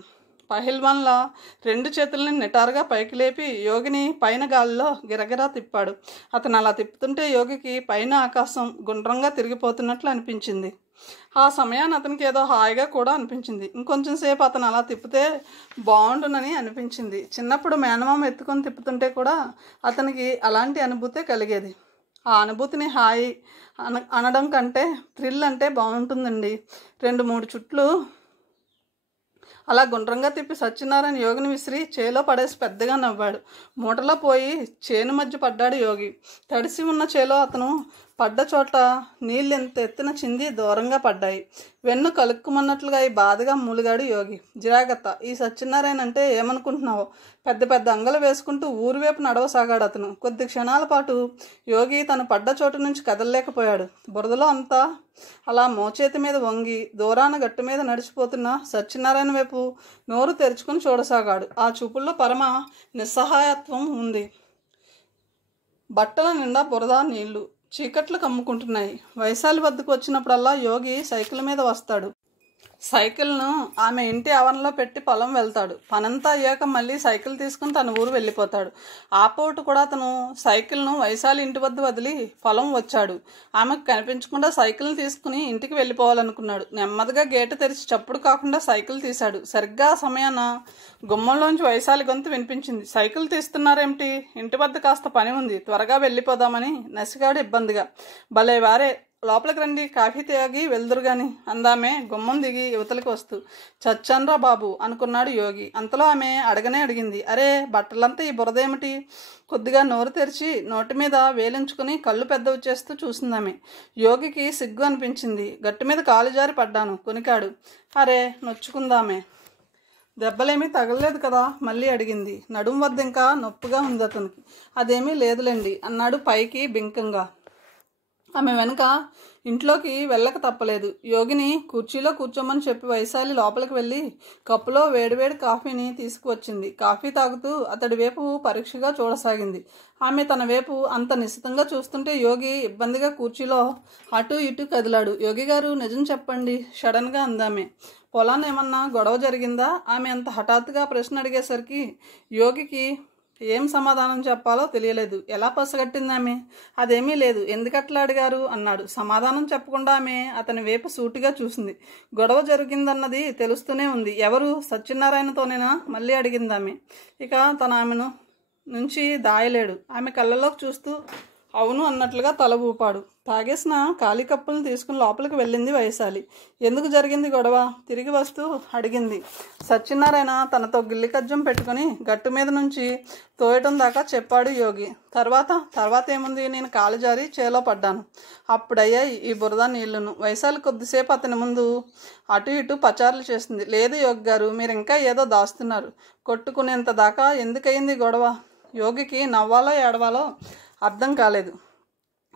పహిల్వాన్లా 2 చేతుల్ని నిటారుగా పైకి లేపి యోగిని పైన గాలిలో గిరగిరా తిప్పాడు. అతను అలా తిప్పుతుంటే యోగికి పైన ఆకాశం గుండ్రంగా తిరిగిపోతున్నట్లు అనిపించింది. ఆ సమయాన్ని అతనికి ఏదో హాయిగా కూడా అనిపించింది. ఇంకొంచెం సేపు అతను అలా తిప్పితే బాగుండునని అనిపించింది. చిన్నప్పుడు మేనమామ ఎత్తుకొని తిప్పుతుంటే కూడా అతనికి అలాంటి అనుభూతే కలిగేది. ఆ అనుభూతిని హాయి అనడం కంటే థ్రిల్ అంటే బాగుంటుందండి. 2-3 చుట్లు అలా గుండ్రంగా తిప్పి సత్యనారాయణ యోగిని విసిరి చేలో పడేసి పెద్దగా నవ్వాడు. మూటలో పోయి చేను మధ్య పడ్డాడు యోగి. తడిసి ఉన్న చేలో అతను పడ్డ చోట నీళ్ళు ఎంత ఎత్తున చింది దూరంగా పడ్డాయి. వెన్ను కలుక్కుమన్నట్లుగా ఈ బాధగా మూలిగాడు యోగి. జాగ్రత్త, ఈ సత్యనారాయణ అంటే ఏమనుకుంటున్నావో? పెద్ద పెద్ద అంగలు వేసుకుంటూ ఊరివైపు నడవసాగాడు అతను. కొద్ది క్షణాల పాటు యోగి తను పడ్డ చోటు నుంచి కదలలేకపోయాడు. బురదలో అంతా అలా మోచేతి మీద వంగి దూరాన గట్టు మీద నడిచిపోతున్న సత్యనారాయణ వైపు నోరు తెరుచుకుని చూడసాగాడు. ఆ చూపుల్లో పరమ నిస్సహాయత్వం ఉంది. బట్టల నిండా బురద, నీళ్లు. చీకట్లు కమ్ముకుంటున్నాయి. వైశాలి వద్దకు వచ్చినప్పుడల్లా యోగి సైకిల్ మీద వస్తాడు. సైకిల్ను ఆమె ఇంటి ఆవరణలో పెట్టి పొలం వెళ్తాడు. పనంతా అయ్యాక మళ్ళీ సైకిల్ తీసుకుని తన ఊరు వెళ్ళిపోతాడు. ఆ పూట కూడా అతను సైకిల్ను వైశాలి ఇంటి వద్ద వదిలి పొలం వచ్చాడు. ఆమెకు కనిపించకుండా సైకిల్ని తీసుకుని ఇంటికి వెళ్ళిపోవాలనుకున్నాడు. నెమ్మదిగా గేటు తెరిచి చప్పుడు కాకుండా సైకిల్ తీశాడు. సరిగ్గా ఆ సమయాన గుమ్మంలోంచి వైశాలి గొంతు వినిపించింది. సైకిల్ తీస్తున్నారేమిటి? ఇంటి వద్ద కాస్త పని ఉంది, త్వరగా వెళ్ళిపోదామని నసిగాడు ఇబ్బందిగా. భలే వారే, లోపలికి రండి, కాఫీ తాగి వెళ్దురు గాని అందామే గుమ్మం దిగి యువతలకి వస్తూ. చచ్చాన్రా బాబు అనుకున్నాడు యోగి. అంతలో ఆమె అడిగింది, అరే బట్టలంతా ఈ బురదేమిటి? కొద్దిగా నోరు తెరిచి నోటి మీద వేలించుకుని కళ్ళు పెద్దవి చేస్తూ చూసిందామె. యోగికి సిగ్గు అనిపించింది. గట్టు మీద కాలు జారి పడ్డాను కొనికాడు. అరే నొచ్చుకుందామే, దెబ్బలేమీ తగలలేదు కదా? మళ్ళీ అడిగింది. నడుం వద్ద ఇంకా నొప్పిగా ఉంది అతనికి. అదేమీ లేదులేండి అన్నాడు పైకి బింకంగా. ఆమె వెనుక ఇంట్లోకి వెళ్ళక తప్పలేదు. యోగిని కుర్చీలో కూర్చోమని చెప్పి వైశాలి లోపలికి వెళ్ళి కప్పులో వేడివేడి కాఫీని తీసుకువచ్చింది. కాఫీ తాగుతూ అతడి వైపు పరీక్షగా చూడసాగింది. ఆమె తన వైపు అంత నిశితంగా చూస్తుంటే యోగి ఇబ్బందిగా కుర్చీలో అటు ఇటు కదిలాడు. యోగి గారు, నిజం చెప్పండి సడన్గా అందామె. పొలాన్ని ఏమన్నా గొడవ జరిగిందా? ఆమె అంత హఠాత్తుగా ప్రశ్న అడిగేసరికి యోగికి ఏం సమాధానం చెప్పాలో తెలియలేదు. ఎలా పసగట్టింది ఆమె? అదేమీ లేదు, ఎందుకట్లా అడిగారు అన్నాడు. సమాధానం చెప్పకుండా ఆమె అతని వైపు సూటిగా చూసింది. గొడవ జరిగిందన్నది తెలుస్తూనే ఉంది. ఎవరు? సత్యనారాయణతోనేనా? మళ్ళీ అడిగింది ఆమె. ఇక తన ఆమెను నుంచి దాయలేడు. ఆమె కళ్ళలోకి చూస్తూ అవును అన్నట్లుగా తల ఊపాడు. తాగేసిన ఖాళీ కప్పులను తీసుకుని లోపలికి వెళ్ళింది వైశాలి. ఎందుకు జరిగింది గొడవ? తిరిగి వస్తూ అడిగింది. సత్యనారాయణ తనతో గిల్లి కజ్జం పెట్టుకుని గట్టు మీద నుంచి తోయటం దాకా చెప్పాడు యోగి. తర్వాత ఏముంది? నేను కాలు జారి చేలో పడ్డాను. అప్పుడయ్యాయి ఈ బురద నీళ్లను. వైశాలి కొద్దిసేపు అతని ముందు అటు ఇటు పచారులు చేసింది. లేదు యోగి గారు, మీరు ఇంకా ఏదో దాస్తున్నారు. కొట్టుకునేంత దాకా ఎందుకయింది గొడవ? యోగికి నవ్వాలో ఏడవాలో అర్థం కాలేదు.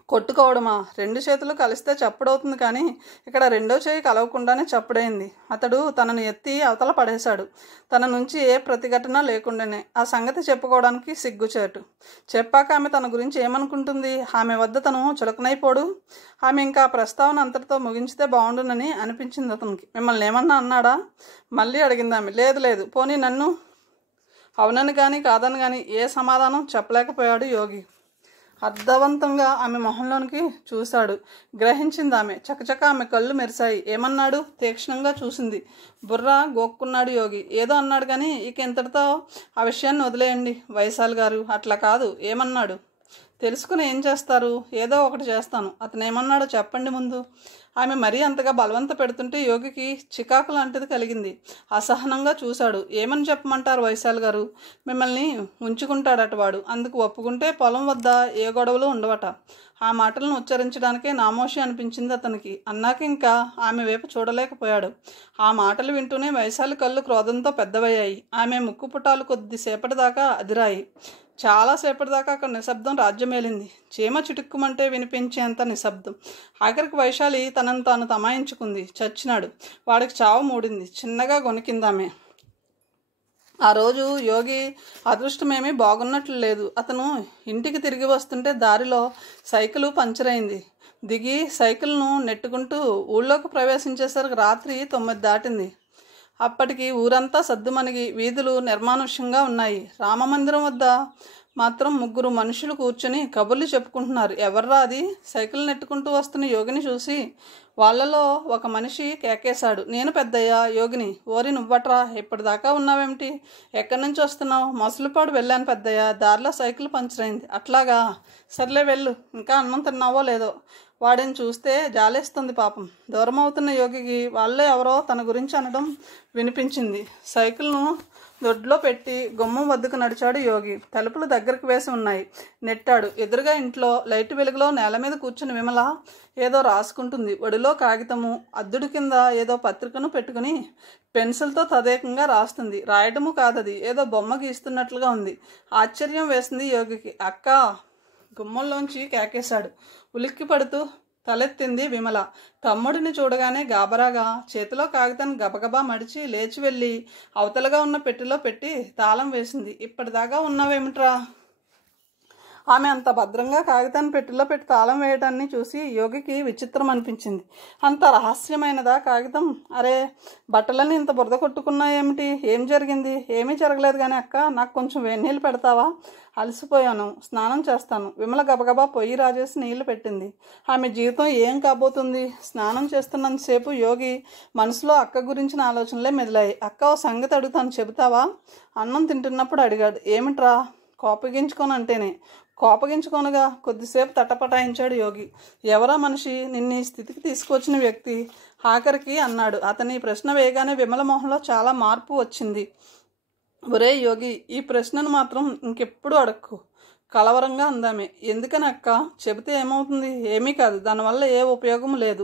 కొట్టుకోవడమా? రెండు చేతులు కలిస్తే చప్పుడవుతుంది, కానీ ఇక్కడ రెండో చేయి కలవకుండానే చప్పుడైంది. అతడు తనను ఎత్తి అవతల పడేశాడు. తన నుంచి ఏ ప్రతిఘటన లేకుండానే. ఆ సంగతి చెప్పుకోవడానికి సిగ్గుచేటు. చెప్పాక ఆమె తన గురించి ఏమనుకుంటుంది? ఆమె వద్ద తను చులకనైపోడు. ఆమె ఇంకా ప్రస్తావన అంతటితో ముగించితే బాగుండునని అనిపించింది అతనికి. మిమ్మల్ని ఏమన్నా అన్నాడా? మళ్ళీ అడిగింది ఆమె. లేదు, పోనీ నన్ను అవునని కానీ కాదని కానీ ఏ సమాధానం చెప్పలేకపోయాడు యోగి. అర్థవంతంగా ఆమె మొహంలోనికి చూశాడు. గ్రహించింది ఆమె. చకచక ఆమె కళ్ళు మెరిశాయి. ఏమన్నాడు? తీక్షణంగా చూసింది. బుర్ర గోక్కున్నాడు యోగి. ఏదో అన్నాడు కానీ ఇక ఇంతటితో ఆ విషయాన్ని వదిలేయండి వైశాలి గారు. అట్లా కాదు, ఏమన్నాడు? తెలుసుకుని ఏం చేస్తారు? ఏదో ఒకటి చేస్తాను. అతను ఏమన్నాడో చెప్పండి ముందు. ఆమె మరీ అంతగా బలవంత పెడుతుంటే యోగికి చికాకు లాంటిది కలిగింది. అసహనంగా చూశాడు. ఏమని చెప్పమంటారు వైశాలి గారు? మిమ్మల్ని ఉంచుకుంటాడట వాడు. అందుకు ఒప్పుకుంటే పొలం వద్ద ఏ గొడవలు ఉండవట. ఆ మాటలను ఉచ్చరించడానికే నామోషి అనిపించింది అతనికి. అన్నాక ఇంకా ఆమె వైపు చూడలేకపోయాడు. ఆ మాటలు వింటూనే వైశాలి కళ్ళు క్రోధంతో పెద్దవయ్యాయి. ఆమె ముక్కు పుటాలు కొద్దిసేపటిదాకా అదిరాయి. చాలాసేపటిదాకా అక్కడ నిశ్శబ్దం రాజ్యమేలింది. చీమ చిటుక్కుమంటే వినిపించేంత నిశ్శబ్దం. ఆఖరికి వైశాలి తనను తాను తమాయించుకుంది. చచ్చినాడు, వాడికి చావు మూడింది. చిన్నగా గొనికిందామె. ఆ రోజు యోగి అదృష్టమేమీ బాగున్నట్లు లేదు. అతను ఇంటికి తిరిగి వస్తుంటే దారిలో సైకిలు పంచర్ అయింది. దిగి సైకిల్ను నెట్టుకుంటూ ఊళ్ళోకి ప్రవేశించేసరికి రాత్రి 9 దాటింది. అప్పటికి ఊరంతా సద్దుమణిగి వీధులు నిర్మానుష్యంగా ఉన్నాయి. రామమందిరం వద్ద మాత్రం 3 మనుషులు కూర్చొని కబుర్లు చెప్పుకుంటున్నారు. ఎవర్రా అది? సైకిల్ నెట్టుకుంటూ వస్తున్న యోగిని చూసి వాళ్ళలో ఒక మనిషి కేకేశాడు. నేను పెద్దయ్యా, యోగిని. ఓరి నువ్వట్రా, ఇప్పటిదాకా ఉన్నావేమిటి? ఎక్కడి నుంచి వస్తున్నావు? మొసలిపాడు వెళ్ళాను పెద్దయ్యా, దారిలో సైకిల్ పంచర్ అయింది. అట్లాగా, సర్లే వెళ్ళు. ఇంకా అన్నం తిన్నావో లేదో? వాడిని చూస్తే జాలేస్తుంది పాపం. దూరం అవుతున్న యోగికి వాళ్ళే ఎవరో తన గురించి అనడం వినిపించింది. సైకిల్ను దొడ్లో పెట్టి గుమ్మం వద్దకు నడిచాడు యోగి. తలుపులు దగ్గరకు వేసి ఉన్నాయి. నెట్టాడు. ఎదురుగా ఇంట్లో లైట్ వెలుగులో నేల మీద కూర్చుని విమల ఏదో రాసుకుంటుంది. ఒడిలో కాగితము, అద్దుడి కింద ఏదో పత్రికను పెట్టుకుని పెన్సిల్తో తదేకంగా రాస్తుంది. రాయటము కాదది, ఏదో బొమ్మ గీస్తున్నట్లుగా ఉంది. ఆశ్చర్యం వేసింది యోగికి. అక్క! గుమ్మంలోంచి కేకేశాడు. ఉలిక్కి పడుతూ తలెత్తింది విమల. తమ్ముడిని చూడగానే గాబరాగా చేతిలో కాగితాన్ని గబగబా మడిచి లేచి వెళ్ళి అవతలగా ఉన్న పెట్టెలో పెట్టి తాళం వేసింది. ఇప్పటిదాకా ఉన్నావేమిట్రా? ఆమె అంత భద్రంగా కాగితాన్ని పెట్టెలో పెట్టి తాళం వేయడాన్ని చూసి యోగికి విచిత్రం అనిపించింది. అంత రహస్యమైనదా కాగితం? అరే, బట్టలన్నీ ఇంత బురద కొట్టుకున్నాయేమిటి? ఏం జరిగింది? ఏమీ జరగలేదు కానీ అక్క, నాకు కొంచెం వేడినీళ్ళు పెడతావా? అలసిపోయాను, స్నానం చేస్తాను. విమల గబగబా పొయ్యి రాజేసి నీళ్లు పెట్టింది. ఆమె జీవితం ఏం కాబోతుంది? స్నానం చేస్తున్నంతసేపు యోగి మనసులో అక్క గురించిన ఆలోచనలే మెదిలాయి. అక్క, ఓ సంగతి అడుగుతాను, చెబుతావా? అన్నం తింటున్నప్పుడు అడిగాడు. ఏమిట్రా? కోపగించుకోనంటేనే. కోపగించుకోనుగా కొద్దిసేపు తటపటాయించాడు యోగి. ఎవరా మనిషి? నిన్ను ఈ స్థితికి తీసుకొచ్చిన వ్యక్తి? ఆఖరికి అన్నాడు. అతని ప్రశ్న వేయగానే విమల మొహంలో చాలా మార్పు వచ్చింది. ఒరే యోగి, ఈ ప్రశ్నను మాత్రం ఇంకెప్పుడు అడక్కు, కలవరంగా అందామే. ఎందుకని అక్క? చెబితే ఏమవుతుంది? ఏమీ కాదు, దానివల్ల ఏ ఉపయోగం లేదు.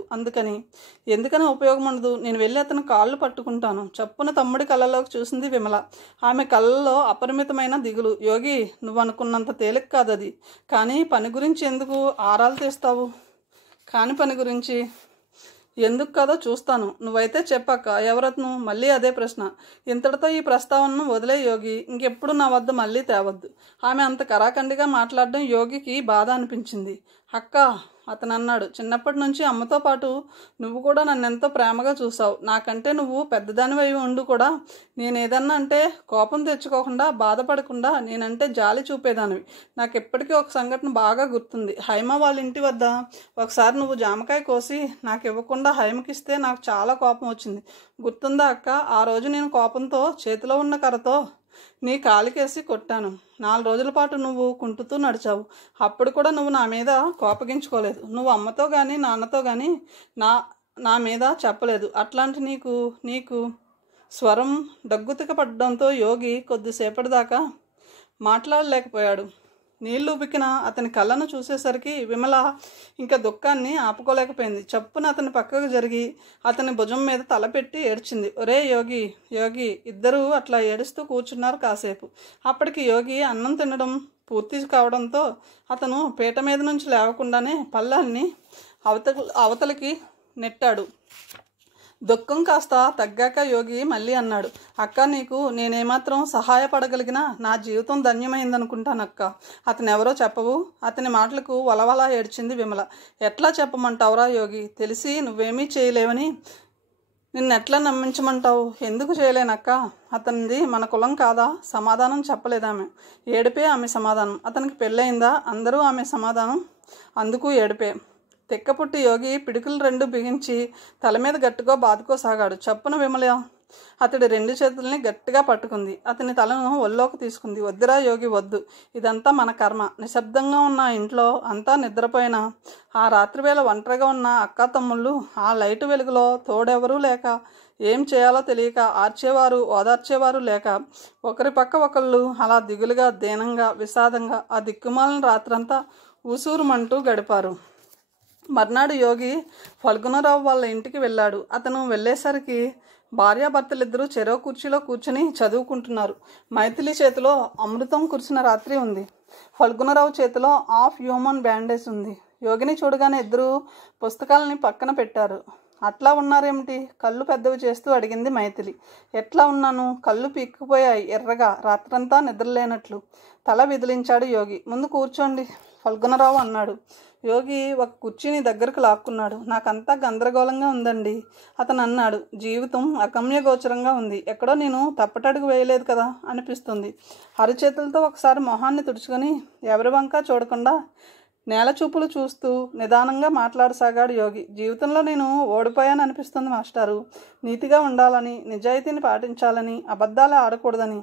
ఎందుకని ఉపయోగం ఉండదు? నేను వెళ్ళి అతని కాళ్ళు పట్టుకుంటాను. చప్పున తమ్ముడి కళ్ళలోకి చూసింది విమల. ఆమె కళ్ళలో అపరిమితమైన దిగులు. యోగి, నువ్వు అనుకున్నంత తేలిక కాదు అది. కానీ పని గురించి ఎందుకు ఆరాలు తీస్తావు? కాని పని గురించి ఎందుకు కాదో చూస్తాను. నువ్వైతే చెప్పక్క. ఎవరత్ను? మళ్ళీ అదే ప్రశ్న. ఇంతటితో ఈ ప్రస్తావనను వదిలే యోగి. ఇంకెప్పుడు నా వద్ద మళ్ళీ తేవద్దు. ఆమె అంత కరాఖండిగా మాట్లాడడం యోగికి బాధ అనిపించింది. అక్క, అతను అన్నాడు, చిన్నప్పటి నుంచి అమ్మతో పాటు నువ్వు కూడా నన్నెంతో ప్రేమగా చూసావు. నాకంటే నువ్వు పెద్దదానివై ఉండు కూడా నేనేదన్నా అంటే కోపం తెచ్చుకోకుండా, బాధపడకుండా నేనంటే జాలి చూపేదానివి. నాకు ఎప్పటికీ ఒక సంఘటన బాగా గుర్తుంది. హైమ వాళ్ళ ఇంటి వద్ద ఒకసారి నువ్వు జామకాయ కోసి నాకు ఇవ్వకుండా హైమకిస్తే నాకు చాలా కోపం వచ్చింది. గుర్తుందా అక్క? ఆ రోజు నేను కోపంతో చేతిలో ఉన్న కర్రతో నీ కాలికేసి కొట్టాను. 4 రోజుల పాటు నువ్వు కుంటుతూ నడిచావు. అప్పుడు కూడా నువ్వు నా మీద కోపగించుకోలేదు. నువ్వు అమ్మతో కానీ నాన్నతో కానీ నా మీద చెప్పలేదు. అట్లాంటి నీకు స్వరం దగ్గుతిక పడడంతో యోగి కొద్దిసేపటిదాకా మాట్లాడలేకపోయాడు. నీళ్లు ఉబికిన అతని కళ్ళను చూసేసరికి విమల ఇంకా దుఃఖాన్ని ఆపుకోలేకపోయింది. చప్పున అతని పక్కకు జరిగి అతని భుజం మీద తలపెట్టి ఏడ్చింది. ఒరే యోగి, యోగి! ఇద్దరూ అట్లా ఏడుస్తూ కూర్చున్నారు కాసేపు. అప్పటికి యోగి అన్నం తినడం పూర్తి కావడంతో అతను పీట మీద నుంచి లేవకుండానే పళ్ళాన్ని అవతలికి నెట్టాడు. దుఃఖం కాస్త తగ్గాక యోగి మళ్ళీ అన్నాడు. అక్క, నీకు నేనేమాత్రం సహాయపడగలిగినా నా జీవితం ధన్యమైందనుకుంటానక్క. అతనెవరో చెప్పవు? అతని మాటలకు వలవలా ఏడ్చింది విమల. ఎట్లా చెప్పమంటావురా యోగి? తెలిసి నువ్వేమీ చేయలేవని నిన్నెట్లా నమ్మించమంటావు? ఎందుకు చేయలేనక్క? అతనిది మన కులం కాదా? సమాధానం చెప్పలేదామె. ఏడిపే ఆమె సమాధానం. అతనికి పెళ్ళయిందా? అందరూ ఆమె సమాధానం. అందుకు ఏడిపే. తెక్కపుట్టి యోగి పిడికులు 2 బిగించి తల మీద గట్టిగా బాదుకోసాగాడు. చప్పున విమల అతడి 2 చేతుల్ని గట్టిగా పట్టుకుంది. అతని తలను ఒళ్ళోకి తీసుకుంది. వద్దురా యోగి, వద్దు. ఇదంతా మన కర్మ. నిశ్శబ్దంగా ఉన్న ఇంట్లో అంతా నిద్రపోయినా ఆ రాత్రివేళ ఒంటరిగా ఉన్న అక్కా తమ్ముళ్ళు ఆ లైటు వెలుగులో తోడెవరూ లేక, ఏం చేయాలో తెలియక ఆర్చేవారు ఓదార్చేవారు లేక ఒకరి పక్క ఒకళ్ళు అలా దిగులుగా, దీనంగా, విషాదంగా ఆ దిక్కుమాలిన రాత్రంతా ఊసూరుమంటూ గడిపారు. మర్నాడు యోగి ఫల్గుణరావు వాళ్ళ ఇంటికి వెళ్ళాడు. అతను వెళ్ళేసరికి భార్యాభర్తలిద్దరూ చెరో కుర్చీలో కూర్చుని చదువుకుంటున్నారు. మైథిలి చేతిలో అమృతం కురిసిన రాత్రి ఉంది. ఫల్గుణరావు చేతిలో హాఫ్ హ్యూమన్ బ్యాండేజ్ ఉంది. యోగిని చూడగానే ఇద్దరు పుస్తకాలని పక్కన పెట్టారు. అట్లా ఉన్నారేమిటి? కళ్ళు పెద్దవి చేస్తూ అడిగింది మైథిలి. ఎట్లా ఉన్నాను? కళ్ళు పీక్కుపోయాయి ఎర్రగా, రాత్రంతా నిద్రలేనట్లు. తల విదిలించాడు యోగి. ముందు కూర్చోండి ఫల్గుణరావు అన్నాడు. యోగి ఒక కుర్చీని దగ్గరకు లాక్కున్నాడు. నాకంతా గందరగోళంగా ఉందండి అతను అన్నాడు. జీవితం అగమ్యగోచరంగా ఉంది. ఎక్కడో నేను తప్పటడుగు వేయలేదు కదా అనిపిస్తుంది. అరిచేతులతో ఒకసారి మొహాన్ని తుడుచుకొని ఎవరి వంకా చూడకుండా నేల చూపులు చూస్తూ నిదానంగా మాట్లాడసాగాడు యోగి. జీవితంలో నేను ఓడిపోయాను అనిపిస్తుంది మాస్టారు. నీతిగా ఉండాలని, నిజాయితీని పాటించాలని, అబద్ధాలు ఆడకూడదని,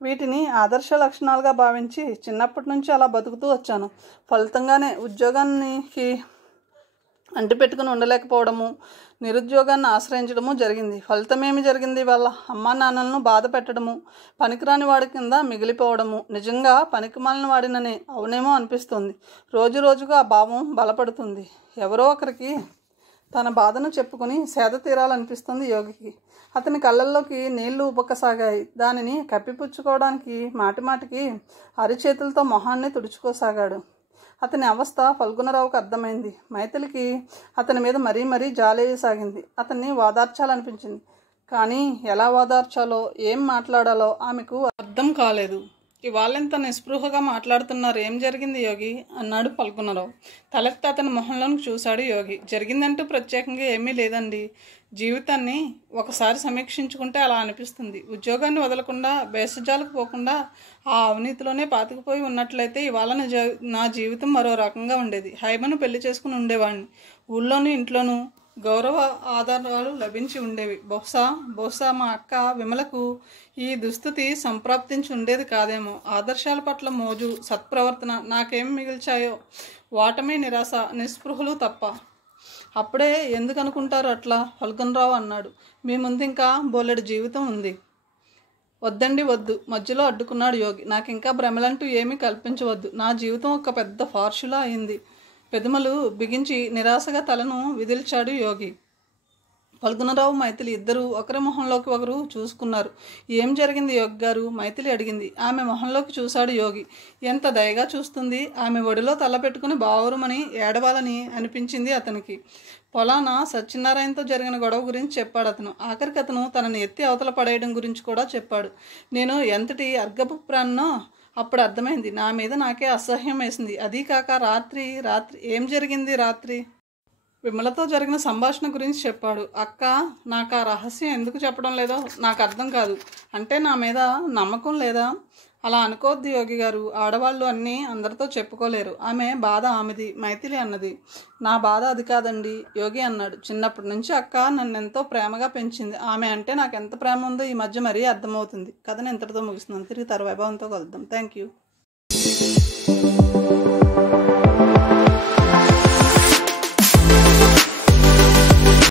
వీటిని ఆదర్శ లక్షణాలుగా భావించి చిన్నప్పటి నుంచి అలా బతుకుతూ వచ్చాను. ఫలితంగానే ఉద్యోగానికి అంటిపెట్టుకుని ఉండలేకపోవడము, నిరుద్యోగాన్ని ఆశ్రయించడము జరిగింది. ఫలితమేమి జరిగింది? వాళ్ళ అమ్మా నాన్నలను బాధ పెట్టడము, పనికిరాని వాడి కింద మిగిలిపోవడము. నిజంగా పనికిమాలిన వాడిననే అవునేమో అనిపిస్తుంది. రోజు రోజుకు ఆ భావం బలపడుతుంది. ఎవరో ఒకరికి తన బాధను చెప్పుకొని సేద తీరాలనిపిస్తుంది యోగికి. అతని కళ్ళల్లోకి నీళ్లు ఉబకసాగాయి. దానిని కప్పిపుచ్చుకోవడానికి మాటిమాటికి అరిచేతులతో మొహాన్ని తుడుచుకోసాగాడు. అతని అవస్థ ఫల్గుణరావుకు అర్థమైంది. మైథిలికి అతని మీద మరీ మరీ జాలేయసాగింది. అతన్ని ఓదార్చాలనిపించింది. కానీ ఎలా ఓదార్చాలో, ఏం మాట్లాడాలో ఆమెకు అర్థం కాలేదు. ఇవాళెంత నిస్పృహగా మాట్లాడుతున్నారు, ఏం జరిగింది యోగి అన్నాడు ఫల్గుణరావు. తలెత్తి అతని మొహంలోకి చూశాడు యోగి. జరిగిందంటూ ప్రత్యేకంగా ఏమీ లేదండి. జీవితాన్ని ఒకసారి సమీక్షించుకుంటే అలా అనిపిస్తుంది. ఉద్యోగాన్ని వదలకుండా, బేసజాలకు పోకుండా ఆ అవినీతిలోనే పాతుకుపోయి ఉన్నట్లయితే ఇవాళ నా జీవితం మరో రకంగా ఉండేది. హైమను పెళ్లి చేసుకుని ఉండేవాడిని. ఊళ్ళోనూ ఇంట్లోనూ గౌరవ ఆధారాలు లభించి ఉండేవి. బహుశా మా అక్క విమలకు ఈ దుస్థితి సంప్రాప్తించి ఉండేది కాదేమో. ఆదర్శాల పట్ల మోజు, సత్ప్రవర్తన నాకేం మిగిల్చాయో ఓటమి, నిరాశ, నిస్పృహలు తప్ప. అప్పుడే ఎందుకు అనుకుంటారు అట్లా? ఫల్గుణరావు అన్నాడు. మీ ముందు ఇంకా బోలెడు జీవితం ఉంది. వద్దండి, వద్దు, మధ్యలో అడ్డుకున్నాడు యోగి. నాకు ఇంకా భ్రమలంటూ ఏమీ కల్పించవద్దు. నా జీవితం ఒక పెద్ద ఫార్షులా అయింది. పెదములు బిగించి నిరాశగా తలను విదిల్చాడు యోగి. ఫల్గుణరావు, మైథిలి ఇద్దరూ ఒకరి మొహంలోకి ఒకరు చూసుకున్నారు. ఏం జరిగింది యోగి గారు? మైథిలి అడిగింది. ఆమె మొహంలోకి చూశాడు యోగి. ఎంత దయగా చూస్తుంది! ఆమె ఒడిలో తల పెట్టుకుని బావురుమని ఏడవాలని అనిపించింది అతనికి. పొలాన సత్యనారాయణతో జరిగిన గొడవ గురించి చెప్పాడు అతను. ఆఖరికి అతను తనని ఎత్తి అవతల పడేయడం గురించి కూడా చెప్పాడు. నేను ఎంతటి అర్గపు ప్రాణనో అప్పుడు అర్థమైంది. నా మీద నాకే అసహ్యం వేసింది. అదీ కాక రాత్రి ఏం జరిగింది? రాత్రి విమలతో జరిగిన సంభాషణ గురించి చెప్పాడు. అక్క నాకు ఆ రహస్యం ఎందుకు చెప్పడం లేదో నాకు అర్థం కాదు. అంటే నా మీద నమ్మకం లేదా? అలా అనుకోవద్దు యోగి గారు. ఆడవాళ్ళు అన్నీ అందరితో చెప్పుకోలేరు. ఆమె బాధ ఆమెది. మైథిలి అన్నది. నా బాధ అది కాదండి యోగి అన్నాడు. చిన్నప్పటి నుంచి అక్క నన్ను ఎంతో ప్రేమగా పెంచింది. ఆమె అంటే నాకు ఎంత ప్రేమ ఉందో ఈ మధ్య మరీ అర్థమవుతుంది. కథను ఇంతటితో ముగిస్తున్నాను. తిరిగి వైభవంతో కలుద్దాం. Thank you.